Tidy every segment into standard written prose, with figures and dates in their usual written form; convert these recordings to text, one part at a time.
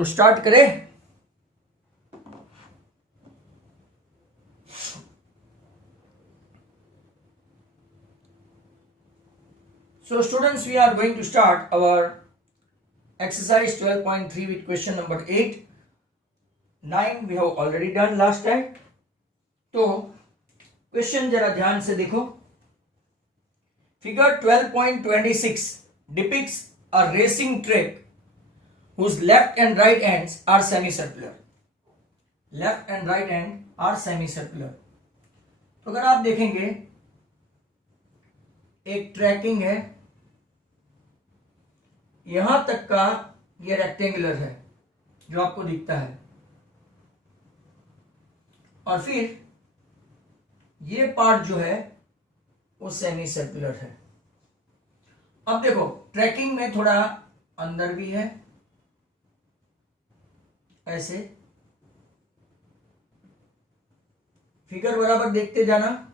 तो स्टार्ट करें। So students, we are going to start our exercise 12.3 with question number 8. 9 we have already done last time. तो question जरा ध्यान से देखो। Figure 12.26 depicts a racing track whose left and right ends are semicircular. Left and right end are semicircular. तो अगर आप देखेंगे एक ट्रैकिंग है, यहां तक का ये रेक्टेंगुलर है जो आपको दिखता है, और फिर ये पार्ट जो है वो सेमी सर्कुलर है। अब देखो ट्रैकिंग में थोड़ा अंदर भी है, ऐसे फिगर बराबर देखते जाना।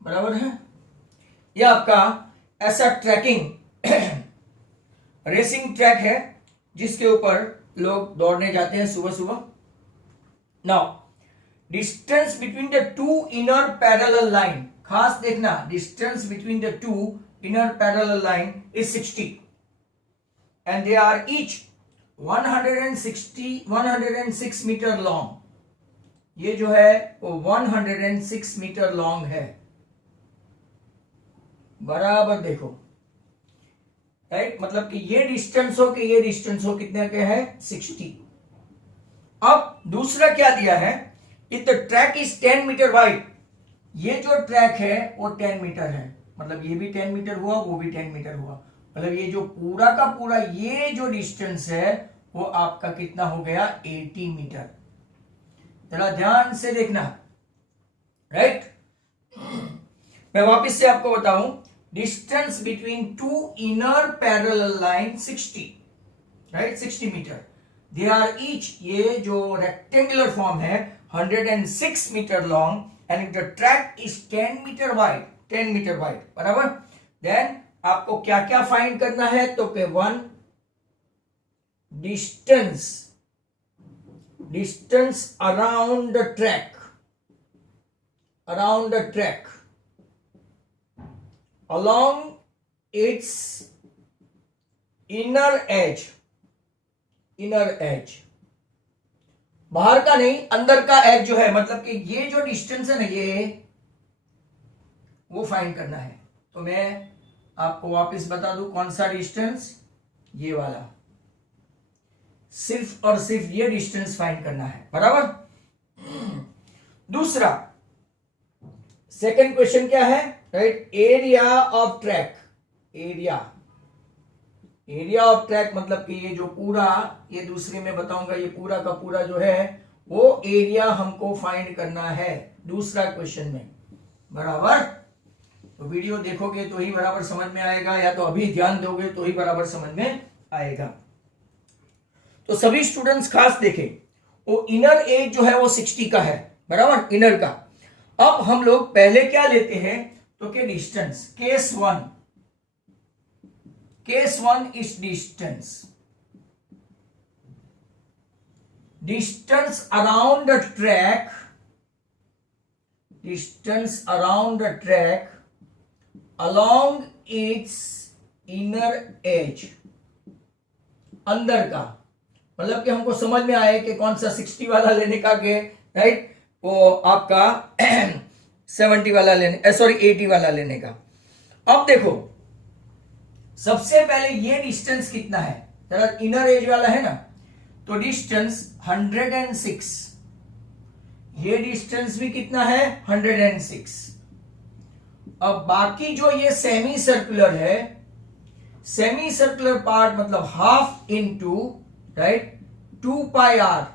बराबर है, ये आपका ऐसा ट्रैकिंग रेसिंग ट्रैक है जिसके ऊपर लोग दौड़ने जाते हैं सुबह सुबह। Now distance between the two inner parallel line, खास देखना, distance between the two inner parallel line is 60 and they are each 106 metre long. ये जो है वो 106 मीटर लॉन्ग है। बराबर देखो, राइट, मतलब कि ये डिस्टेंस हो कि ये डिस्टेंस हो, कितने के है 60। अब दूसरा क्या दिया है, if the track is 10 metre wide, ये जो ट्रैक है वो 10 मीटर है, मतलब ये भी 10 मीटर हुआ, वो भी 10 मीटर हुआ, मतलब ये जो पूरा का पूरा ये जो डिस्टेंस है वो आपका कितना हो गया 80 मीटर। जरा ध्यान से देखना, राइट। मैं वापस से आपको बताऊं, distance between two inner parallel line 60, right, 60 metre. They are each, ये जो रेक्टेंगुलर फॉर्म है 106 metre long and the track is 10 metre wide, 10 metre wide, बराबर। देन आपको क्या क्या फाइंड करना है, तो के 1 distance around the track, around the track along its inner edge, inner edge, बाहर का नहीं अंदर का एज जो है, मतलब कि ये जो डिस्टेंस है ना ये वो फाइंड करना है। तो मैं आपको वापस बता दूं कौन सा डिस्टेंस, ये वाला, सिर्फ और सिर्फ ये डिस्टेंस फाइंड करना है, बराबर। दूसरा सेकंड क्वेश्चन क्या है, right, area of track, area of track मतलब कि ये जो पूरा, ये दूसरे में बताऊंगा, ये पूरा का पूरा जो है वो एरिया हमको फाइंड करना है दूसरा क्वेश्चन में, बराबर। तो वीडियो देखोगे तो ही बराबर समझ में आएगा, या तो अभी ध्यान दोगे तो ही बराबर समझ में आएगा। तो सभी स्टूडेंट्स खास देखें, वो इनर एज जो है वो 60 का है, बराबर, इनर का। अब हम लोग पहले क्या लेते हैं, तो के distance, case one is distance around the track, distance around the track along it's inner as, अंदर का, मतलब कि हमको समझ में आए कि कौन सा 60 वाला लेने का के, राइट, वो आपका 70 वाला लेने, सॉरी 80 वाला लेने का। अब देखो सबसे पहले ये डिस्टेंस कितना है, जरा इनर एज वाला है ना, तो डिस्टेंस 106, ये डिस्टेंस भी कितना है 106। अब बाकी जो ये सेमी सर्कुलर है, सेमी सर्कुलर पार्ट मतलब half into, right, 2 pi r,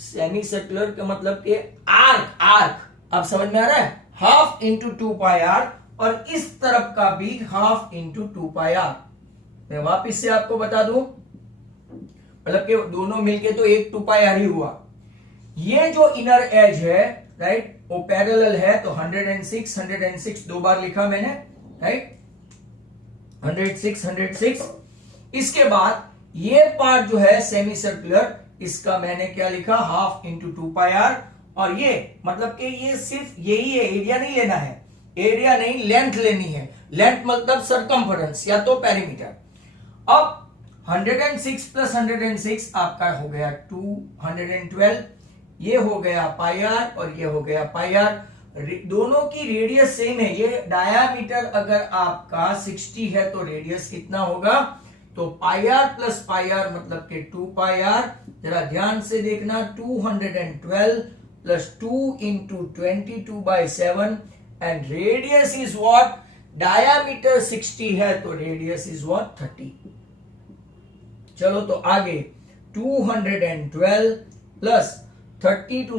semi circular का मतलब के आर्क, आप समझ में आ रहा है, हाफ इंटू 2 पाई आर, और इस तरफ का भी हाफ इंटू 2 पाई आर। मैं वापिस से आपको बता दूं, मतलब कि दोनों मिलके तो एक 2 पाई आर ही हुआ। ये जो इनर एज है, राइट, वो पैरेलल है तो 106 दो बार लिखा मैंने, राइट, 106। इसके बाद ये पार्ट जो है सेमी सर्कुलर, इसका मैंने क्या लिखा, हाफ इंटू 2πr, और ये मतलब कि ये सिर्फ यही है, एरिया नहीं लेना है, एरिया नहीं लेंथ लेनी है, लेंथ मतलब सरकमफरेंस या तो पेरीमीटर। अब 106 प्लस 106 आपका हो गया 212, ये हो गया πr और ये हो गया πr, दोनों की रेडियस सेम है। ये डायामीटर अगर आपका 60 है तो रेडियस कितना होगा, तो πr प्लस πr मतलब के 2πr, जरा ध्यान से देखना, 212 plus 2 into 22/7 and radius is what, diameter 60 है तो रेडियस इज व्हाट 30। चलो तो आगे 212 प्लस 30 टू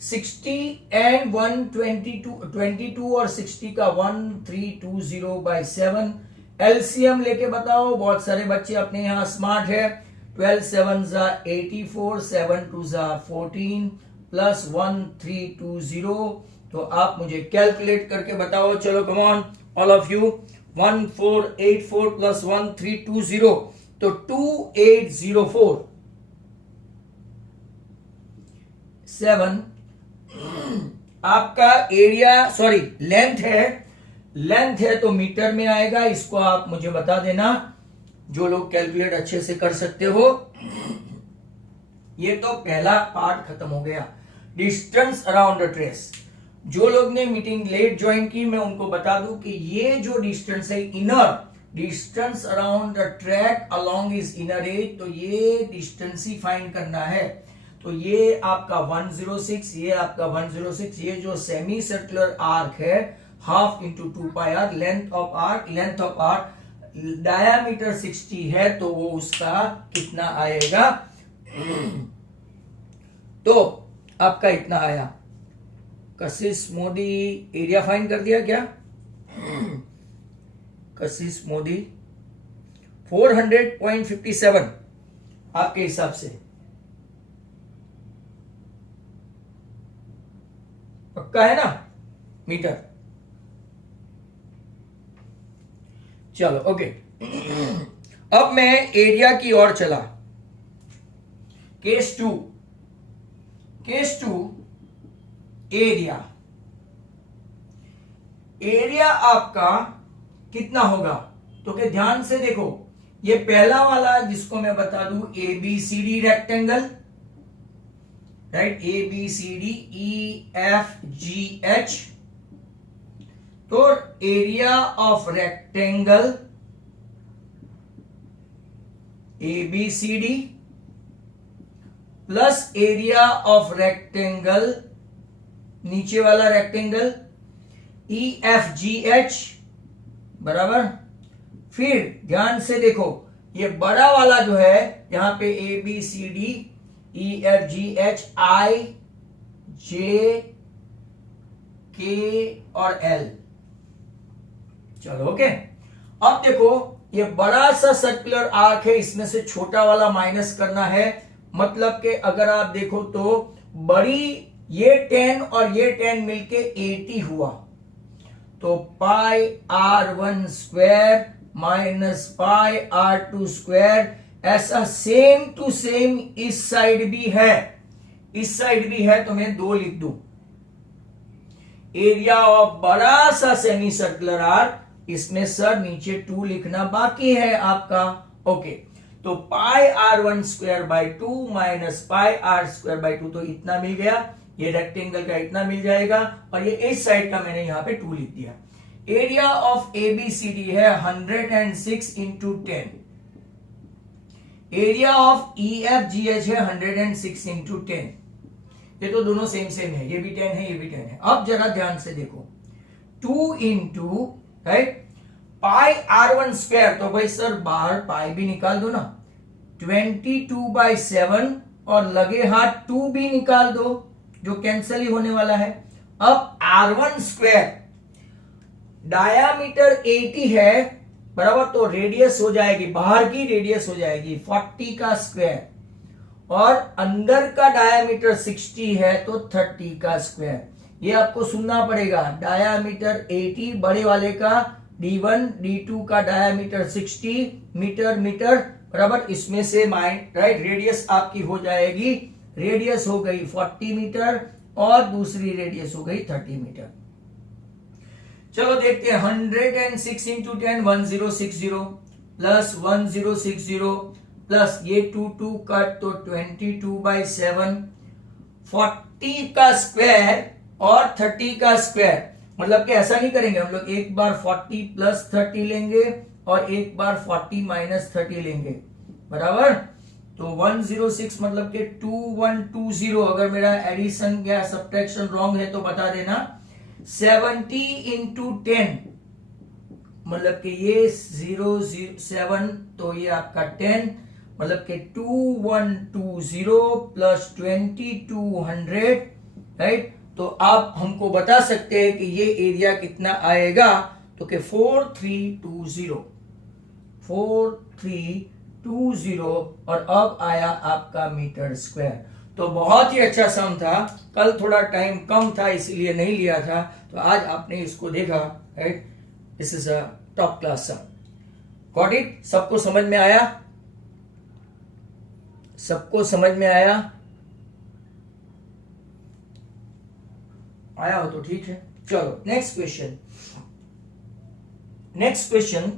60 एंड 122 और 60 का 1320/7, एलसीएम लेके बताओ। बहुत सारे बच्चे अपने यहां स्मार्ट है। 12 7 84, 7 2 14 प्लस 1320, तो आप मुझे कैलकुलेट करके बताओ। चलो come on all of you, 1484 plus 1320 तो 2804 7 आपका एरिया, सॉरी लेंथ है तो मीटर में आएगा। इसको आप मुझे बता देना, जो लोग कैलकुलेट अच्छे से कर सकते हो। ये तो पहला पार्ट खत्म हो गया, डिस्टेंस अराउंड द ट्रेस। जो लोग ने मीटिंग लेट ज्वाइन की, मैं उनको बता दूं कि ये जो डिस्टेंस है, inner distance around the track along is inner as, तो ये डिस्टेंस ही फाइंड करना है। तो ये आपका 106, ये आपका 106, ये जो सेमी सर्कुलर आर्क है, half into 2πr, length of arc diameter 60 है तो वो उसका कितना आएगा, तो आपका इतना आया। कशिश मोदी एरिया फाइंड कर दिया क्या? कशिश मोदी 400.57 आपके हिसाब से पक्का है ना मीटर? चलो ओके। अब मैं एरिया की ओर चला। केस टू एरिया आपका कितना होगा, तो क्या ध्यान से देखो, ये पहला वाला जिसको मैं बता दूं ABCD rectangle, right, ABCD EFGH, तो area of rectangle ABCD plus area of rectangle, नीचे वाला रेक्टेंगल EFGH बराबर। फिर ध्यान से देखो, ये बड़ा वाला जो है यहां पे ABCD EFGH I J K और L। चलो ओके। अब देखो, ये बड़ा सा सर्कुलर आर्क है, इसमें से छोटा वाला माइनस करना है। मतलब कि अगर आप देखो तो बड़ी ये 10 और ये 10 मिलके 80 हुआ, तो पाई r1 square minus pi r2 square, ऐसा सेम टू सेम इस साइड भी है, इस साइड भी है, तो मैं 2 लिख दूं। एरिया ऑफ बड़ा सा सेमी सर्कुलर आर्क, इसमें सर नीचे 2 लिखना बाकी है आपका। ओके, तो पाई r1 square by 2 minus pi r square by 2, तो इतना मिल गया। ये रेक्टेंगल का इतना मिल जाएगा, और ये इस साइड का मैंने यहां पे 2 लिख दिया। एरिया ऑफ ABCD है 106 इंटू 10, एरिया ऑफ EFGH है 106 इंटू 10। ये तो दोनों सेम है, ये भी 10 है, ये भी 10 है। अब जरा ध्यान से देखो, 2 इंटू राइट पाई r1 स्क्वायर, तो भाई सर बाहर पाई भी निकाल दो ना, 22/7, और लगे हाथ 2 भी निकाल दो, जो कैंसिल ही होने वाला है। अब r1 स्क्वायर डायामीटर 80 है बराबर, तो रेडियस हो जाएगी, बाहर की रेडियस हो जाएगी 40 का स्क्वायर, और अंदर का डायामीटर 60 है तो 30 का स्क्वायर। ये आपको सुनना पड़ेगा। डायामीटर 80 बड़े वाले का, D1 D2 का डायामीटर 60 मीटर मीटर बराबर, इसमें से राइट रेडियस आपकी हो जाएगी, रेडियस हो गई 40 मीटर और दूसरी रेडियस हो गई 30 मीटर। चलो देखते हैं 106 इंटू 10 1060 प्लस 1060 प्लस ये 2 कट तो 22/7 40 का स्क्वायर और 30 का स्क्वायर। मतलब कि ऐसा नहीं करेंगे हम लोग, एक बार 40 प्लस 30 लेंगे और एक बार 40 माइनस 30 लेंगे बराबर। तो 106 मतलब कि 2120। अगर मेरा एडिशन या सब्ट्रैक्शन रॉन्ग है तो बता देना। 70 इंटू 10 मतलब कि ये 007 तो ये आपका 10 मतलब कि 2120 प्लस 2200 राइट। तो आप हमको बता सकते हैं कि ये एरिया कितना आएगा, तो कि 4320 और अब आया आपका मीटर स्क्वायर। तो बहुत ही अच्छा सम था। कल थोड़ा टाइम कम था इसीलिए नहीं लिया था, तो आज आपने इसको देखा right. This is a top class sum. Got it? सबको समझ में आया? सबको समझ में आया? आया हो तो ठीक है। चलो नेक्स्ट क्वेश्चन। नेक्स्ट क्वेश्चन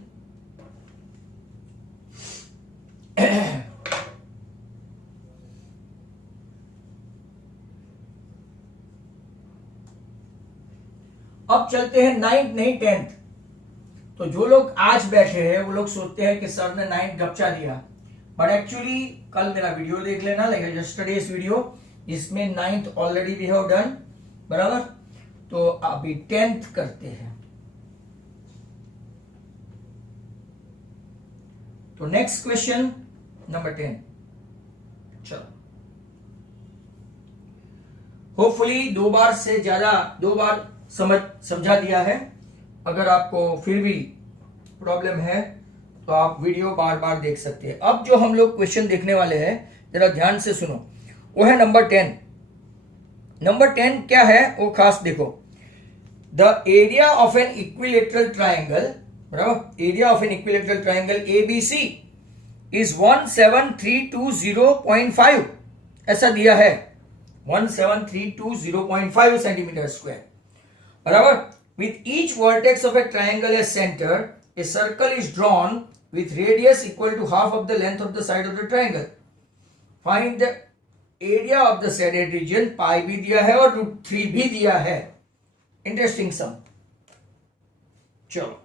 अब चलते हैं 9th नहीं 10th। तो जो लोग आज बैठे हैं वो लोग सोचते हैं कि सर ने 9th गपचा दिया, बट एक्चुअली कल मेरा वीडियो देख लेना, लाइक यस्टरडेज वीडियो, इसमें 9th already we have done बराबर। तो अभी 10th करते हैं। तो नेक्स्ट क्वेश्चन नंबर 10। चलो होपफुली दो बार समझा दिया है। अगर आपको फिर भी प्रॉब्लम है तो आप वीडियो बार बार देख सकते हैं। अब जो हम लोग क्वेश्चन देखने वाले हैं जरा ध्यान से सुनो, वो है नंबर 10। नंबर 10 क्या है वो खास देखो। The area of an equilateral triangle बराबर, area of an equilateral triangle ABC is 17320.5 ऐसा दिया है, 17320.5 सेंटीमीटर स्क्वायर बराबर। With each vertex of a triangle as centre a circle is drawn with radius equal to half of the length of the side of the triangle. Find the area of the shaded region. Pi भी दिया है और √3 भी दिया है। Interesting सम। चलो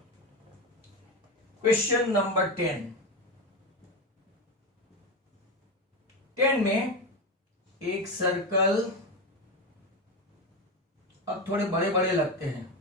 question number 10 में एक सर्कल, अब थोड़े बड़े बड़े लगते हैं।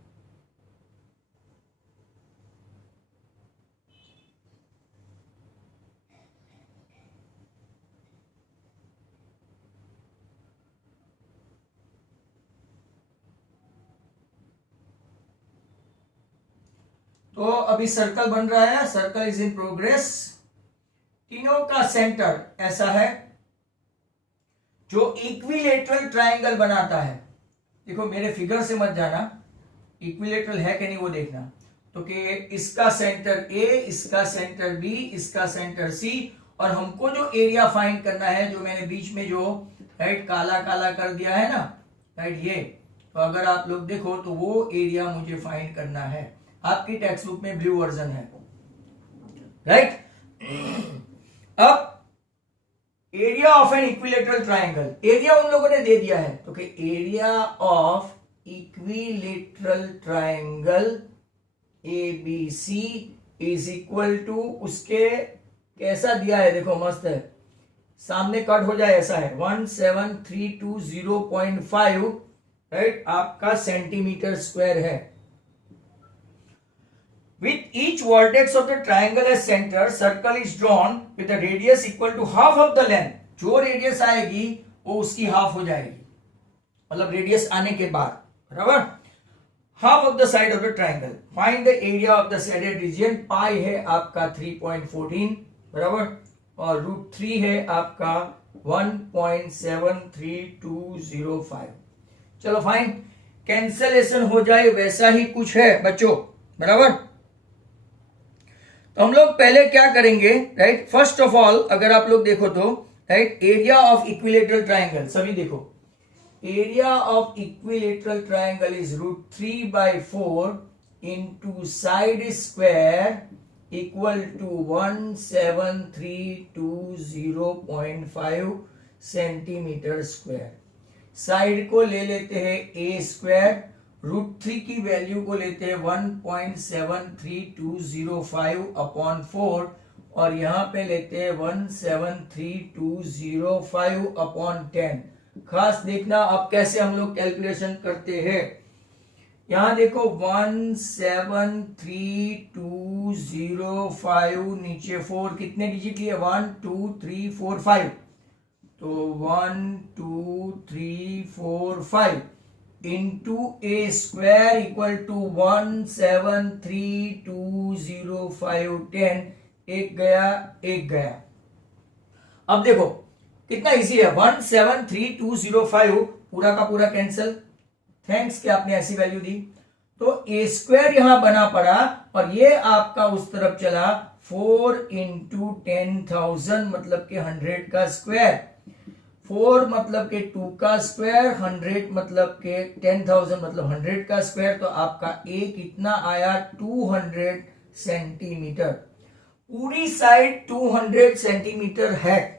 तो अभी सर्कल बन रहा है, सर्कल इज इन प्रोग्रेस। तीनों का सेंटर ऐसा है जो इक्विलेटरल ट्रायंगल बनाता है। देखो मेरे फिगर से मत जाना, इक्विलेटरल है कि नहीं वो देखना। तो कि इसका सेंटर A, इसका सेंटर B, इसका सेंटर C, और हमको जो एरिया फाइंड करना है, जो मैंने बीच में जो राइट काला काला कर दिया है ना राइट, ये तो अगर आप लोग देखो तो वो एरिया मुझे फाइंड करना है। आपकी टेक्स्ट बुक में ब्लू वर्जन है राइट। अब area of an equilateral triangle, area उन लोगों ने दे दिया है, तो कि area of equilateral triangle ABC is equal to, उसके कैसा दिया है देखो मस्त है, सामने कट हो जाए ऐसा है, 17320.5 राइट आपका सेंटीमीटर स्क्वायर है। With each vertex of the triangle as center, circle is drawn with a radius equal to half of the length. जो रेडियस आएगी वो उसकी हाफ हो जाएगी, मतलब रेडियस आने के बाद बराबर, half of the side of the triangle. Find the area of the shaded region. Pi है आपका 3.14 बराबर, और √3 है आपका 1.73205। चलो फाइन, कैंसलेशन हो जाए वैसा ही कुछ है बच्चों, बराबर। तो हम लोग पहले क्या करेंगे, राइट, फर्स्ट ऑफ ऑल अगर आप लोग देखो तो, right, area of equilateral triangle, सभी देखो, area of equilateral triangle is √3/4 into side square equal to 17320.5 centimetre square. Side को ले लेते हैं a स्क्वायर, √3 की वैल्यू को लेते हैं 1.73205/4 और यहां पे लेते हैं 1732005/10। खास देखना अब कैसे हम लोग कैलकुलेशन करते हैं। यहां देखो 1732005, नीचे 4, कितने डिजिट लिए, 1 2 3 4 5, तो 1 2 3 4 5 into a square equal to 1732005/10, एक गया एक गया। अब देखो कितना इजी है, 1732005 पूरा का पूरा कैंसिल, थैंक्स कि आपने ऐसी वैल्यू दी। तो ए स्क्वायर यहां बना पड़ा और ये आपका उस तरफ चला 4 इंटू 10,000 मतलब के 100 का स्क्वायर, 4 मतलब के 2 का स्क्वायर, 100 मतलब के 10,000 मतलब 100 का स्क्वायर। तो आपका ए कितना आया, 200 सेंटीमीटर। पूरी साइड 200 सेंटीमीटर है।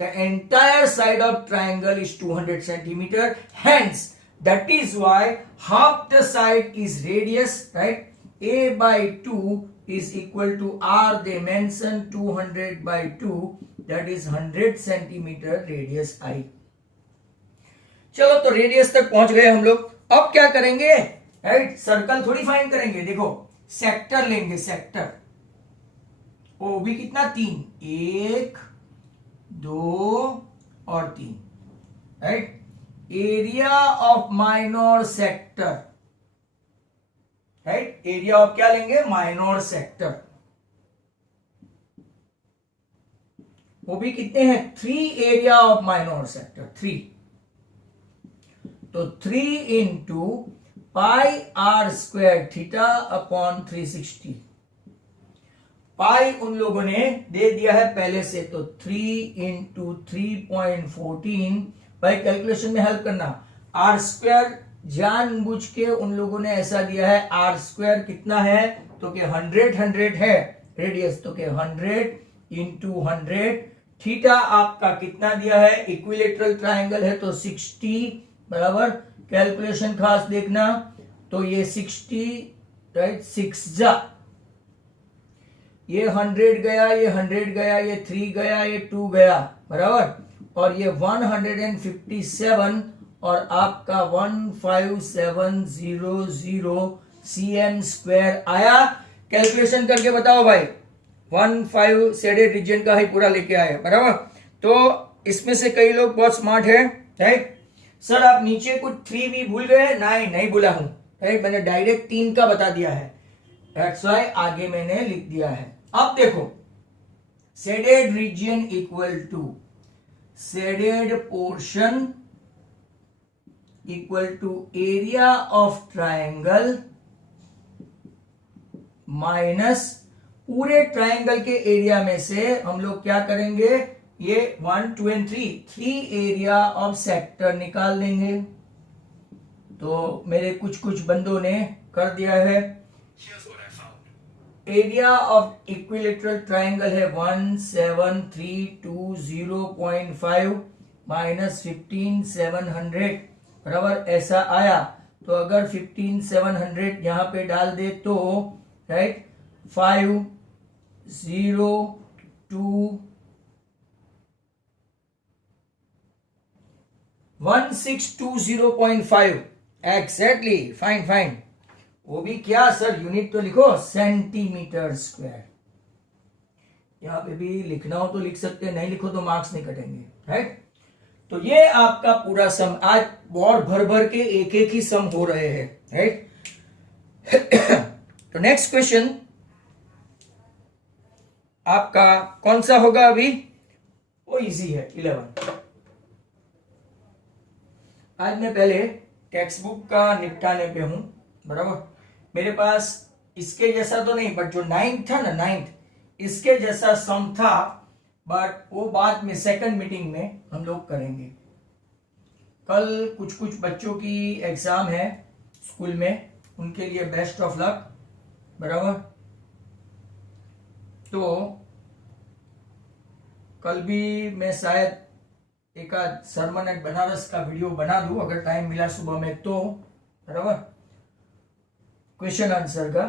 The entire side of triangle is 200 centimeter. Hence, that is why half the side is radius, right? A by 2 is equal to R. They mention 200/2. That is 100 centimeter radius I. चलो तो radius तक पहुंच गए हम लोग। अब क्या करेंगे, राइट, सर्कल थोड़ी फाइंड करेंगे। देखो सेक्टर लेंगे, सेक्टर ओ भी कितना, 3, 1 2 और 3, right. Area of minor sector, right, area of क्या लेंगे, माइनर सेक्टर, वो भी कितने हैं, 3 एरिया ऑफ माइनर सेक्टर 3, तो 3 into pi are square theta upon 360। Pi उन लोगों ने दे दिया है पहले से, तो 3 इंटू 3.14। भाई कैलकुलेशन में हेल्प करना, आर स्क्वायर जानबूझ के उन लोगों ने ऐसा दिया है, आर स्क्वायर कितना है, तो कि 100 है रेडियस, तो कि 100 इंटू 100, थीटा आपका कितना दिया है, इक्विलेटरल ट्राइंगल है तो 60, बराबर। कैलकुलेशन खास देखना, तो ये 60, राइट, 6 जा, ये 100 गया, ये 100 गया, ये 3 गया, ये 2 गया, बराबर, और ये 157 और आपका 15700 cm स्क्वायर आया। कैलकुलेशन करके बताओ भाई, 15 शेडेड रीजन का ही पूरा लेके आया, बराबर। तो इसमें से कई लोग बहुत स्मार्ट है, राइट। सर आप नीचे कुछ 3 भी भूल गए, नहीं भूला हूं, राइट, मैंने डायरेक्ट 3 का बता दिया है, दैट्स व्हाई आगे मैंने लिख दिया है। अब देखो shaded region equal to shaded portion equal to area of triangle minus पूरे ट्राइंगल के एरिया में से हम लोग क्या करेंगे, ये 1 2 और 3 एरिया ऑफ सेक्टर निकाल देंगे। तो मेरे कुछ बंदों ने कर दिया है। एरिया ऑफ इक्विलेटरल ट्राइंगल है 17320.5 माइनस 15700, बराबर, ऐसा आया। तो अगर 15700 यहां पे डाल दे तो, राइट, 5021620.5 एग्जैक्टली, फाइन। वो भी क्या सर, यूनिट तो लिखो, सेंटीमीटर स्क्वायर। यहां पे भी लिखना हो तो लिख सकते हैं, नहीं लिखो तो मार्क्स नहीं कटेंगे, राइट। तो ये आपका पूरा सम, आज और भर के एक ही सम हो रहे हैं, राइट। तो नेक्स्ट क्वेश्चन आपका कौन सा होगा अभी, वो इजी है, 11। आज मैं पहले टेक्स्ट बुक का निपटाने पे हूं, बराबर। मेरे पास इसके जैसा तो नहीं, बट जो 9th था ना, 9th, इसके जैसा सम था, बट वो बाद में सेकंड मीटिंग में हम लोग करेंगे। कल कुछ कुछ बच्चों की एग्जाम है स्कूल में, उनके लिए बेस्ट ऑफ लक, बराबर। तो कल भी मैं शायद एक आध सरमन एट बनारस का वीडियो बना दूं, अगर टाइम मिला सुबह में तो, बराबर। क्वेश्चन आंसर का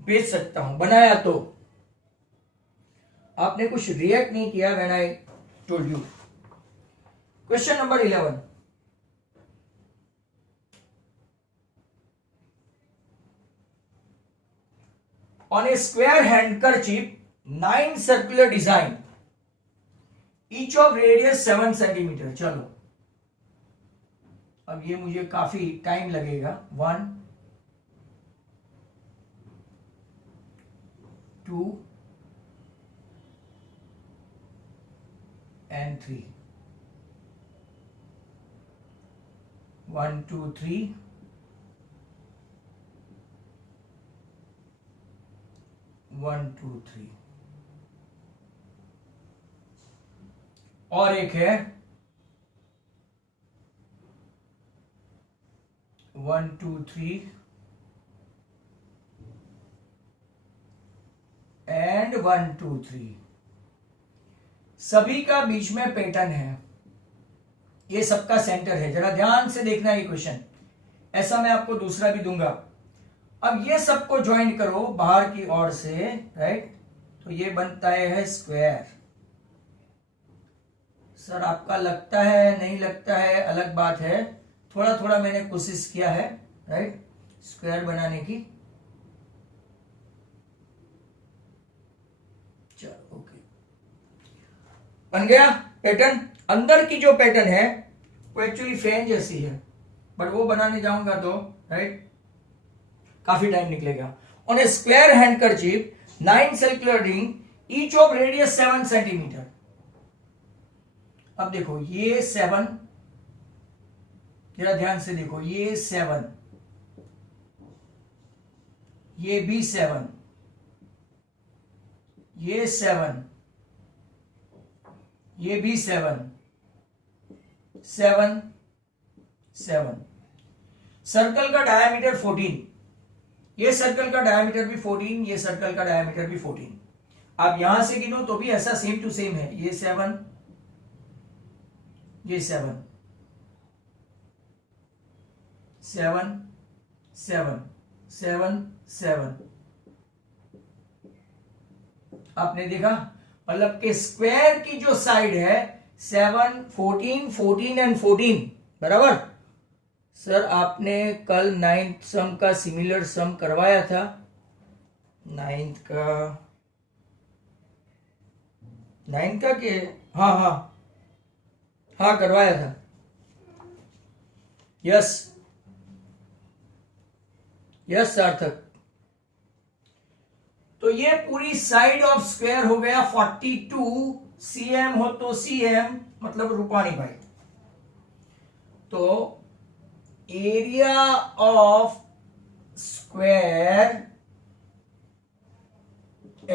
भेज सकता हूं, बनाया तो। आपने कुछ रिएक्ट नहीं किया when I told you. Question number 11, on a square handkerchief 9 circular design, each of radius 7 centimetre. चलो अब ये मुझे काफी टाइम लगेगा। 1 2 and 3, 1 2 3, 1 2 3, और एक है 1 2 3 एंड 1 2 3। सभी का बीच में पैटर्न है, ये सबका सेंटर है। जरा ध्यान से देखना ये क्वेश्चन, ऐसा मैं आपको दूसरा भी दूंगा। अब ये सबको ज्वाइन करो बाहर की ओर से, राइट, तो ये बनता है स्क्वायर। सर आपका लगता है नहीं लगता है अलग बात है, थोड़ा थोड़ा मैंने कोशिश किया है, राइट, स्क्वायर बनाने की। चलो ओके, बन गया पैटर्न। अंदर की जो पैटर्न है वो एक्चुअली फैन जैसी है, बट वो बनाने जाऊंगा तो, राइट, काफी टाइम निकलेगा। On A square handkerchief 9 circular ring, each of radius 7 centimetre. अब देखो ये 7, जरा ध्यान से देखो, ये 7, ये भी 7, ये 7, ये भी 7 7 7। सर्कल का डायमीटर 14, ये सर्कल का डायमीटर भी 14, ये सर्कल का डायमीटर भी 14। आप यहां से गिनो तो भी ऐसा सेम टू सेम है, ये 7, ये 7 7 7 7 7। आपने देखा, मतलब के स्क्वायर की जो साइड है 7 14 14 एंड 14, बराबर। सर आपने कल 9th सम का सिमिलर सम करवाया था, 9th का के, हाँ हाँ हाँ करवाया था, यस यस सार्थक। तो ये पूरी साइड ऑफ स्क्वायर हो गया 42 cm हो तो cm, मतलब रूपानी भाई। तो area of square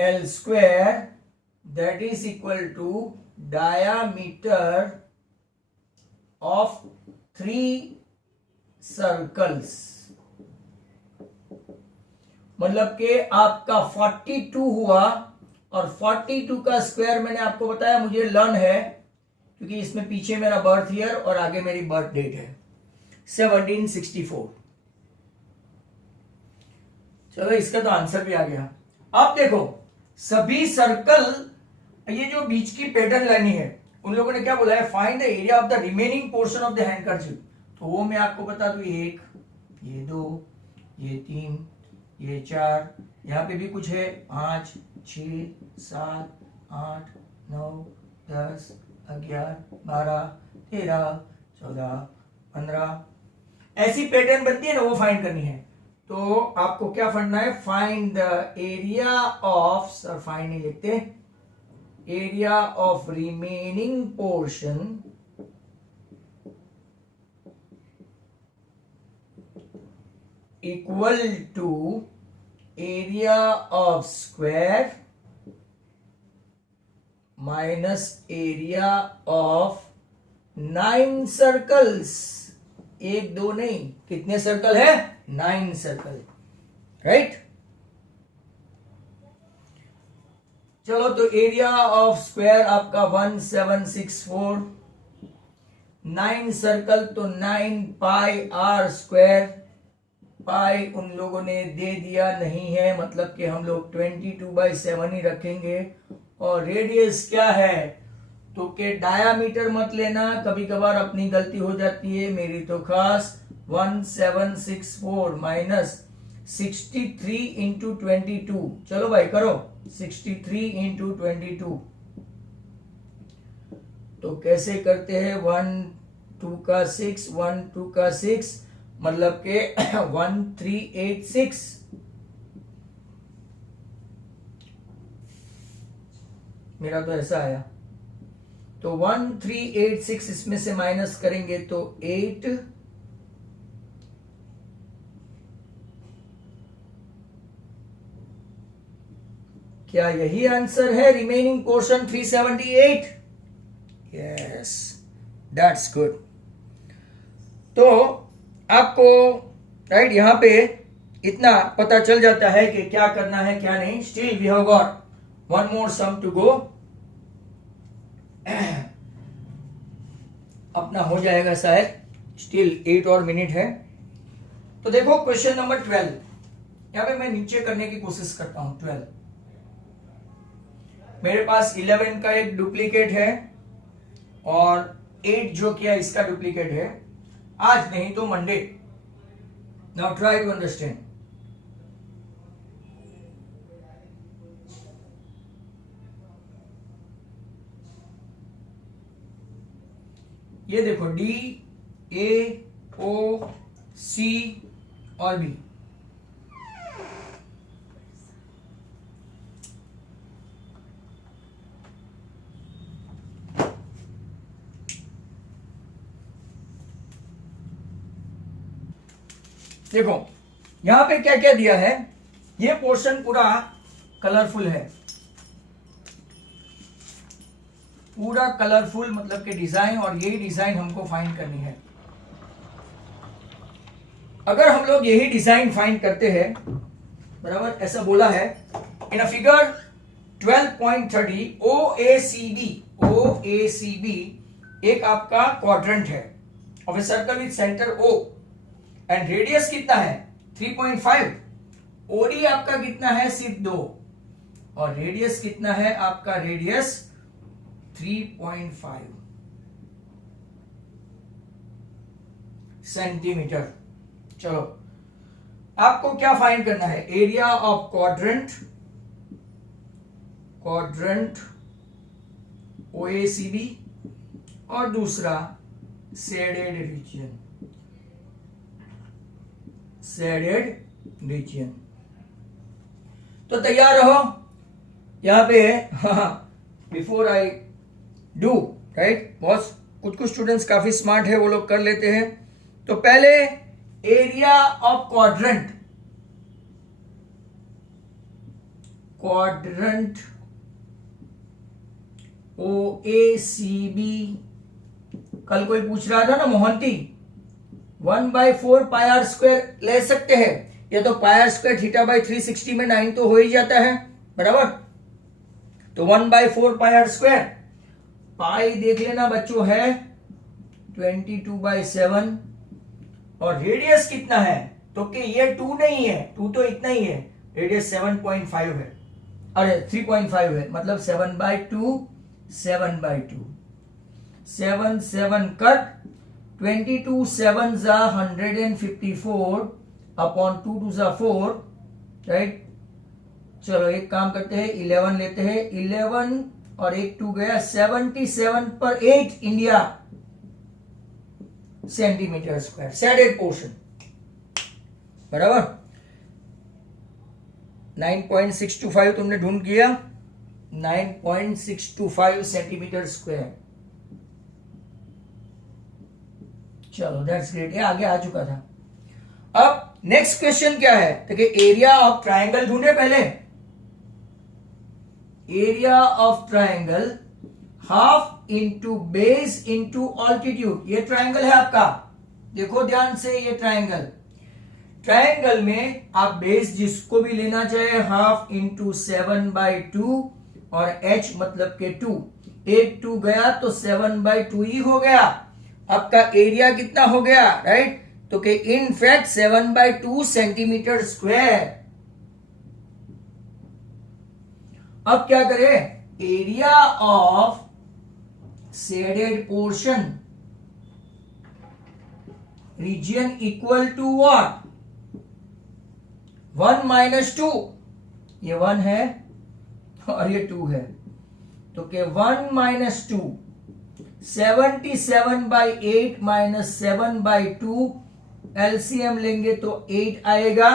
L square that is equal to diameter of 3 circles. मतलब कि आपका 42 हुआ, और 42 का स्क्वायर मैंने आपको बताया मुझे लर्न है, क्योंकि इसमें पीछे मेरा बर्थ ईयर और आगे मेरी बर्थ डेट है 1764। चलो इसका तो आंसर भी आ गया। अब देखो सभी सर्कल, ये जो बीच की पैटर्न लानी है, उन लोगों ने क्या बोला है, find the area of the remaining portion of the handkerchief. तो वो मैं आपको बता दूं, 1, ये 2, ये 3, ये 4, यहां पे भी कुछ है, 5 6 7 8 9 10 11 12 13 14 15, ऐसी पैटर्न बनती है ना, वो फाइंड करनी है। तो आपको क्या फंडना है, find the area of, sir find नहीं लिखते, area of remaining portion equal to area of square minus area of 9 circles. 1 2 नहीं, कितने सर्कल है? 9 सर्कल, राइट। चलो तो एरिया ऑफ स्क्वायर आपका 1764, 9 सर्कल तो 9 पाई आर स्क्वायर। पाई उन लोगों ने दे दिया नहीं है, मतलब कि हम लोग 22/7 ही रखेंगे। और रेडियस क्या है? तो के डायामीटर मत लेना, कभी कभार अपनी गलती हो जाती है, मेरी तो खास। 1764 माइनस 63 इंटू 22। चलो भाई करो, 63 इंटू 22। तो कैसे करते हैं? 1 2 का 6, 1 2 का 6, मतलब के 1386। मेरा तो ऐसा आया। तो 1386 इसमें से माइनस करेंगे तो 8, क्या यही आंसर है? Remaining portion 378। Yes, that's good. तो आपको राइट यहां पे इतना पता चल जाता है कि क्या करना है क्या नहीं। Still we have got one more sum to go. अपना हो जाएगा शायद, स्टिल 8 और मिनट है। तो देखो क्वेश्चन नंबर 12, यहां पे मैं नीचे करने की कोशिश करता हूं। 12 मेरे पास 11 का एक डुप्लीकेट है और 8 जो किया इसका डुप्लीकेट है। आज नहीं तो Monday. Now try to understand. ये देखो डी, ए, ओ, सी और बी। देखो यहां पे क्या क्या दिया है। ये पोर्शन पूरा कलरफुल है, पूरा कलरफुल, मतलब कि डिजाइन, और यही डिजाइन हमको फाइंड करनी है। अगर हम लोग यही डिजाइन फाइंड करते हैं, बराबर ऐसा बोला है इन अ फिगर 12.30 OACB एक आपका क्वाड्रेंट है of a circle with centre O and radius कितना है? 3.5। ओडी आपका कितना है? सिर्फ 2। और रेडियस कितना है आपका? Radius 3.5 centimetre. चलो आपको क्या फाइंड करना है? एरिया ऑफ क्वाड्रेंट OACB और दूसरा शेडेड रीजन। तो तैयार रहो यहां पे। बिफोर आई डू राइट, बहुत कुछ स्टूडेंट्स काफी स्मार्ट है, वो लोग कर लेते हैं। तो पहले एरिया ऑफ क्वाड्रेंट OACB। कल कोई पूछ रहा था ना मोहंती, 1/4 पाई आर स्क्वायर ले सकते हैं, या तो pi are square theta by 360 में 9 तो हो ही जाता है, बराबर। तो 1/4 पाई आर स्क्वायर, पाई देख लेना बच्चों है 22/7, और रेडियस कितना है? तो कि ये 2 नहीं है, 2 तो इतना ही है, रेडियस 7.5 है, अरे 3.5 है, मतलब 7/2 7/2 7 7 कट, 22 7 जा 154 अपॉन 2 2 जा 4, राइट। चलो एक काम करते हैं, 11 लेते हैं, 11 और 1 2 गया, 77 पर 8 India centimetre square, shaded portion, बराबर। 9.625 तुमने ढूंढ किया, 9.625 सेंटीमीटर स्क्वायर। चलो दैट्स ग्रेट, ये आगे आ चुका था। अब नेक्स्ट क्वेश्चन क्या है, देखिए एरिया ऑफ ट्राइंगल ढूंढे पहले। Area of triangle half into base into altitude. ये ट्राइंगल है आपका, देखो ध्यान से, ये ट्राइंगल। ट्राइंगल में आप बेस जिसको भी लेना चाहे, हाफ इंटू 7/2 और h मतलब के 2, एक 2 गया तो 7/2 ही हो गया। आपका एरिया कितना हो गया, राइट? तो कि इन फैक्ट 7/2 सेंटीमीटर स्क्वायर। अब क्या करें, area of shaded portion region equal to what, 1 - 2। ये 1 है और ये 2 है, तो के 1 - 2, 77/8 - 7/2, एलसीएम लेंगे तो 8 आएगा।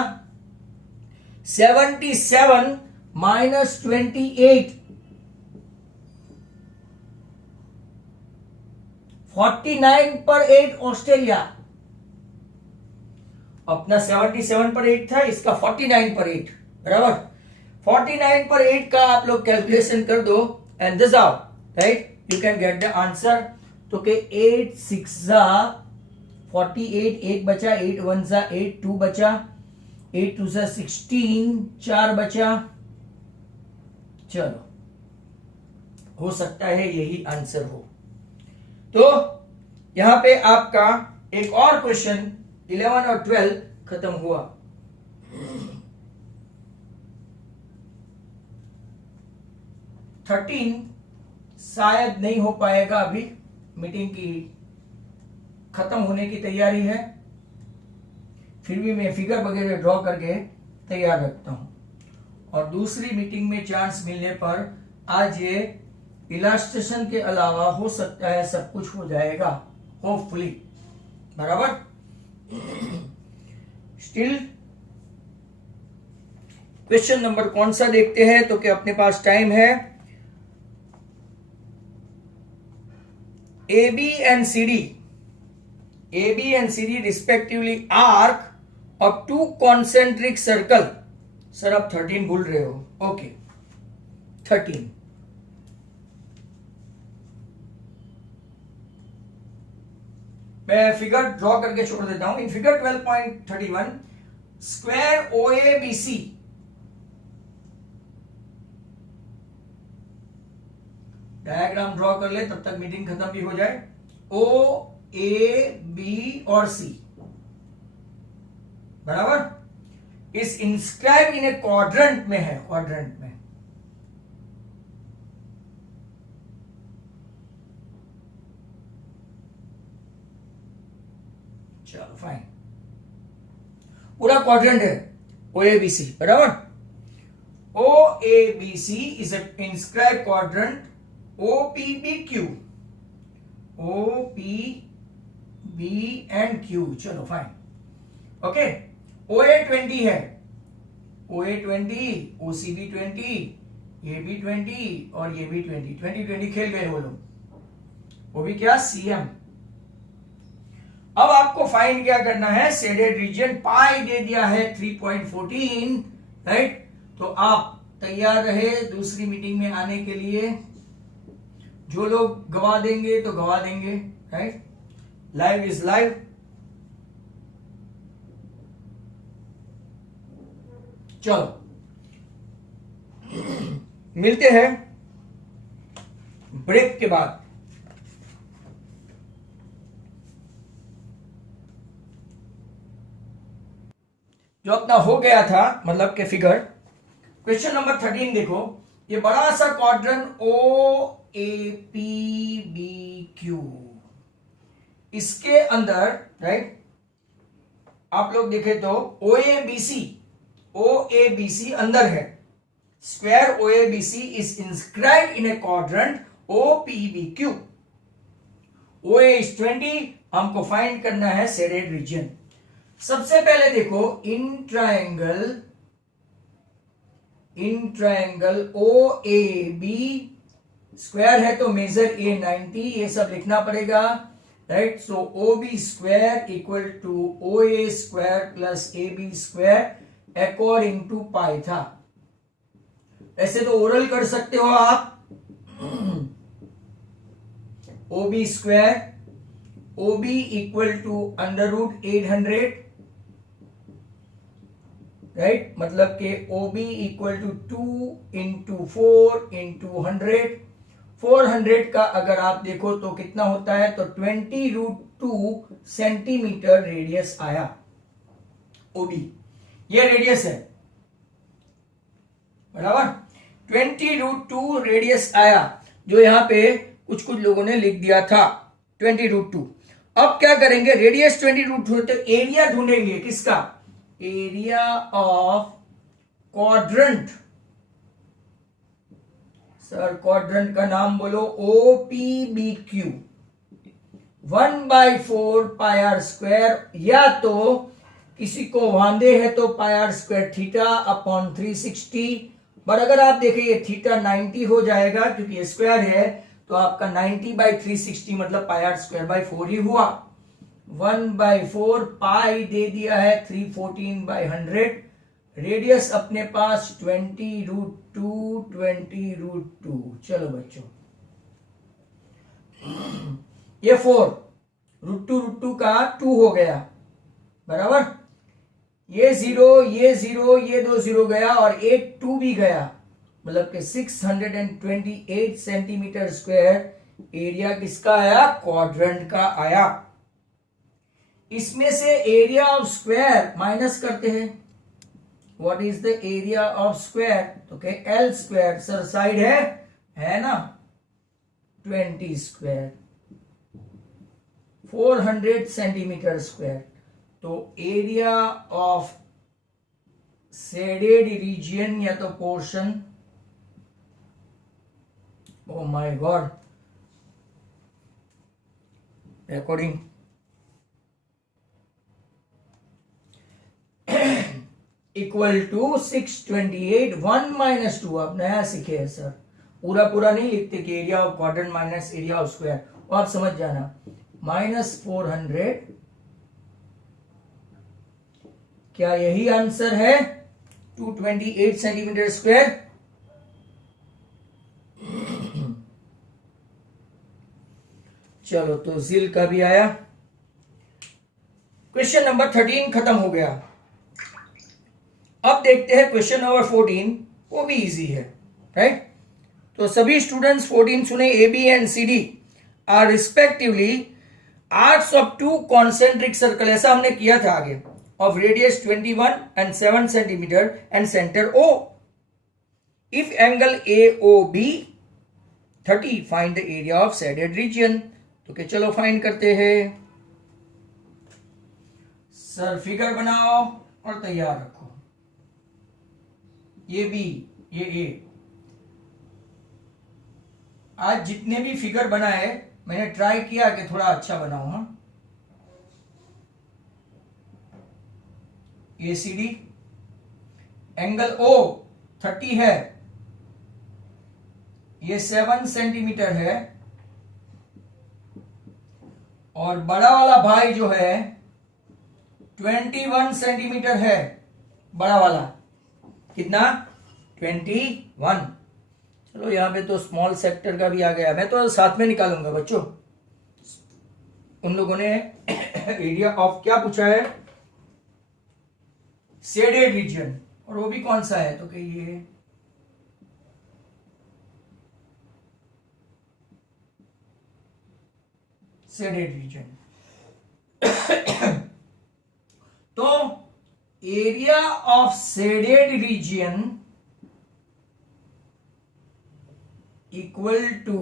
77 - 28, 49/8 ऑस्ट्रेलिया। अपना 77/8 था, इसका 49/8, बराबर। 49/8 का आप लोग कैलकुलेशन कर दो and this out, right? You can get the answer. तो के 8 6 48, 1 बचा, 8 1 8, 2 बचा, 8 2 16, 4 बचा। चलो, हो सकता है यही आंसर हो। तो यहां पे आपका एक और क्वेश्चन 11 और 12 खत्म हुआ। थर्टीन शायद नहीं हो पाएगा, अभी मीटिंग की खत्म होने की तैयारी है, फिर भी मैं फिगर वगैरह ड्रॉ करके तैयार रखता हूं। और दूसरी मीटिंग में चांस मिलने पर आज ये इलास्ट्रेशन के अलावा हो सकता है सब कुछ हो जाएगा, होपफुली, बराबर। स्टिल क्वेश्चन नंबर कौन सा देखते हैं, तो क्या अपने पास टाइम है। AB and CD, AB and CD respectively arc of 2 concentric circle। Sir आप 13 भूल रहे हो, ओके 13। मैं फिगर ड्रॉ करके छोड़ देता हूं। In figure 12.31 square OABC, diagram draw कर ले, तब तक मीटिंग खत्म भी हो जाए। OAB और C, बराबर। इस इंस्क्राइब इन ए क्वाड्रेंट में है, क्वाड्रेंट में। चलो फाइन, पूरा क्वाड्रेंट है OABC, बराबर। OABC is an inscribe quadrant OPBQ, OPB and Q। चलो फाइन, ओके। OA20 है, OA20, OCB20, ये भी 20 और ये भी 20, 20 खेल गए वो लोग, वो भी क्या, CM। अब आपको फाइंड क्या करना है, शेडेड रीजन। पाई दे दिया है 3.14, राइट? तो आप तैयार रहे दूसरी मीटिंग में आने के लिए। जो लोग गवा देंगे तो गवा देंगे, राइट? Live is live. चलो मिलते हैं ब्रेक के बाद। जो अपना हो गया था, मतलब के फिगर, क्वेश्चन नंबर 13 देखो। ये बड़ा सा क्वाड्रेंट OAPBQ, इसके अंदर, राइट, आप लोग देखें तो OABC अंदर है। Square OABC is inscribed in A quadrant OPBQ। OA is 20, हमको फाइंड करना है शेडेड रीजन। सबसे पहले देखो, इन ट्रायंगल OAB, स्क्वायर है तो मेजर A 90, ये सब लिखना पड़ेगा। Right. So O B square equal to O A square plus A B square according to pi था. ऐसे तो ओरल कर सकते हो आप. O B square O B equal to under root 800, right. मतलब के O B equal to 2 into 4 into 100. 400 का अगर आप देखो तो कितना होता है, तो 20√2 सेंटीमीटर रेडियस आया. ओबी ये रेडियस है, बराबर. 20√2 रेडियस आया, जो यहां पे कुछ लोगों ने लिख दिया था 20√2. अब क्या करेंगे, रेडियस 20√2 तो एरिया ढूंढेंगे. किसका? Area of quadrant. Sir quadrant का नाम बोलो. OPBQ 1/4 पाई आर स्क्वायर, या तो किसी को वांदे है तो pi are square theta upon 360. But अगर आप देखें ये थीटा 90 हो जाएगा, क्योंकि ये स्क्वायर है, तो आपका 90/360 मतलब पाई आर स्क्वायर बाई 4 ही हुआ. 1/4 पाई दे दिया है 314/100. रेडियस अपने पास 20√2. चलो बच्चों, ये 4√2 का 2 हो गया, बराबर. ये 0 ये 0 ये 2 0 गया और एक 2 भी गया, मतलब कि 628 सेंटीमीटर स्क्वायर एरिया किसका आया? क्वाड्रंट का आया. इसमें से एरिया ऑफ स्क्वायर माइनस करते हैं. What is the area of square? तो क्या एल स्क्वायर. सर साइड है ना, 20 स्क्वायर 400 सेंटीमीटर स्क्वायर. तो एरिया ऑफ शेडेड रीजियन या तो portion, oh my god, recording, equal to 628. 1 minus 2 आप नया सीखे हैं सर, पूरा नहीं लिखते कि area of quadrant minus area of square, वो आप समझ जाना. -400, क्या यही आंसर है? 228 सेंटीमीटर स्क्वायर. चलो, तो जिल का भी आया. क्वेश्चन नंबर 13 खत्म हो गया. अब देखते हैं क्वेश्चन नंबर 14. वो भी इजी है, राइट. तो सभी स्टूडेंट्स 14 सुने. A B and C D are respectively arcs of 2 concentric circle. ऐसा हमने किया था आगे. Of radius 21 and 7 centimetre and centre O. If angle AOB 30, find the area of shaded region. तो क्या, चलो फाइंड करते हैं. सर फिगर बनाओ और तैयार रखो. ये बी, ये ए. आज जितने भी फिगर बनाए मैंने ट्राई किया कि थोड़ा अच्छा बनाऊं. हाँ, ये सी डी. एंगल O 30 है, ये 7 सेंटीमीटर है, और बड़ा वाला भाई जो है 21 सेंटीमीटर है. बड़ा वाला कितना? 21. चलो यहां पे तो स्मॉल सेक्टर का भी आ गया. मैं तो साथ में निकालूंगा बच्चों. उन लोगों ने एरिया ऑफ क्या पूछा है? Shaded region. और वो भी कौन सा है? तो कि ये शेडेड रीजन. तो area of shaded region equal to,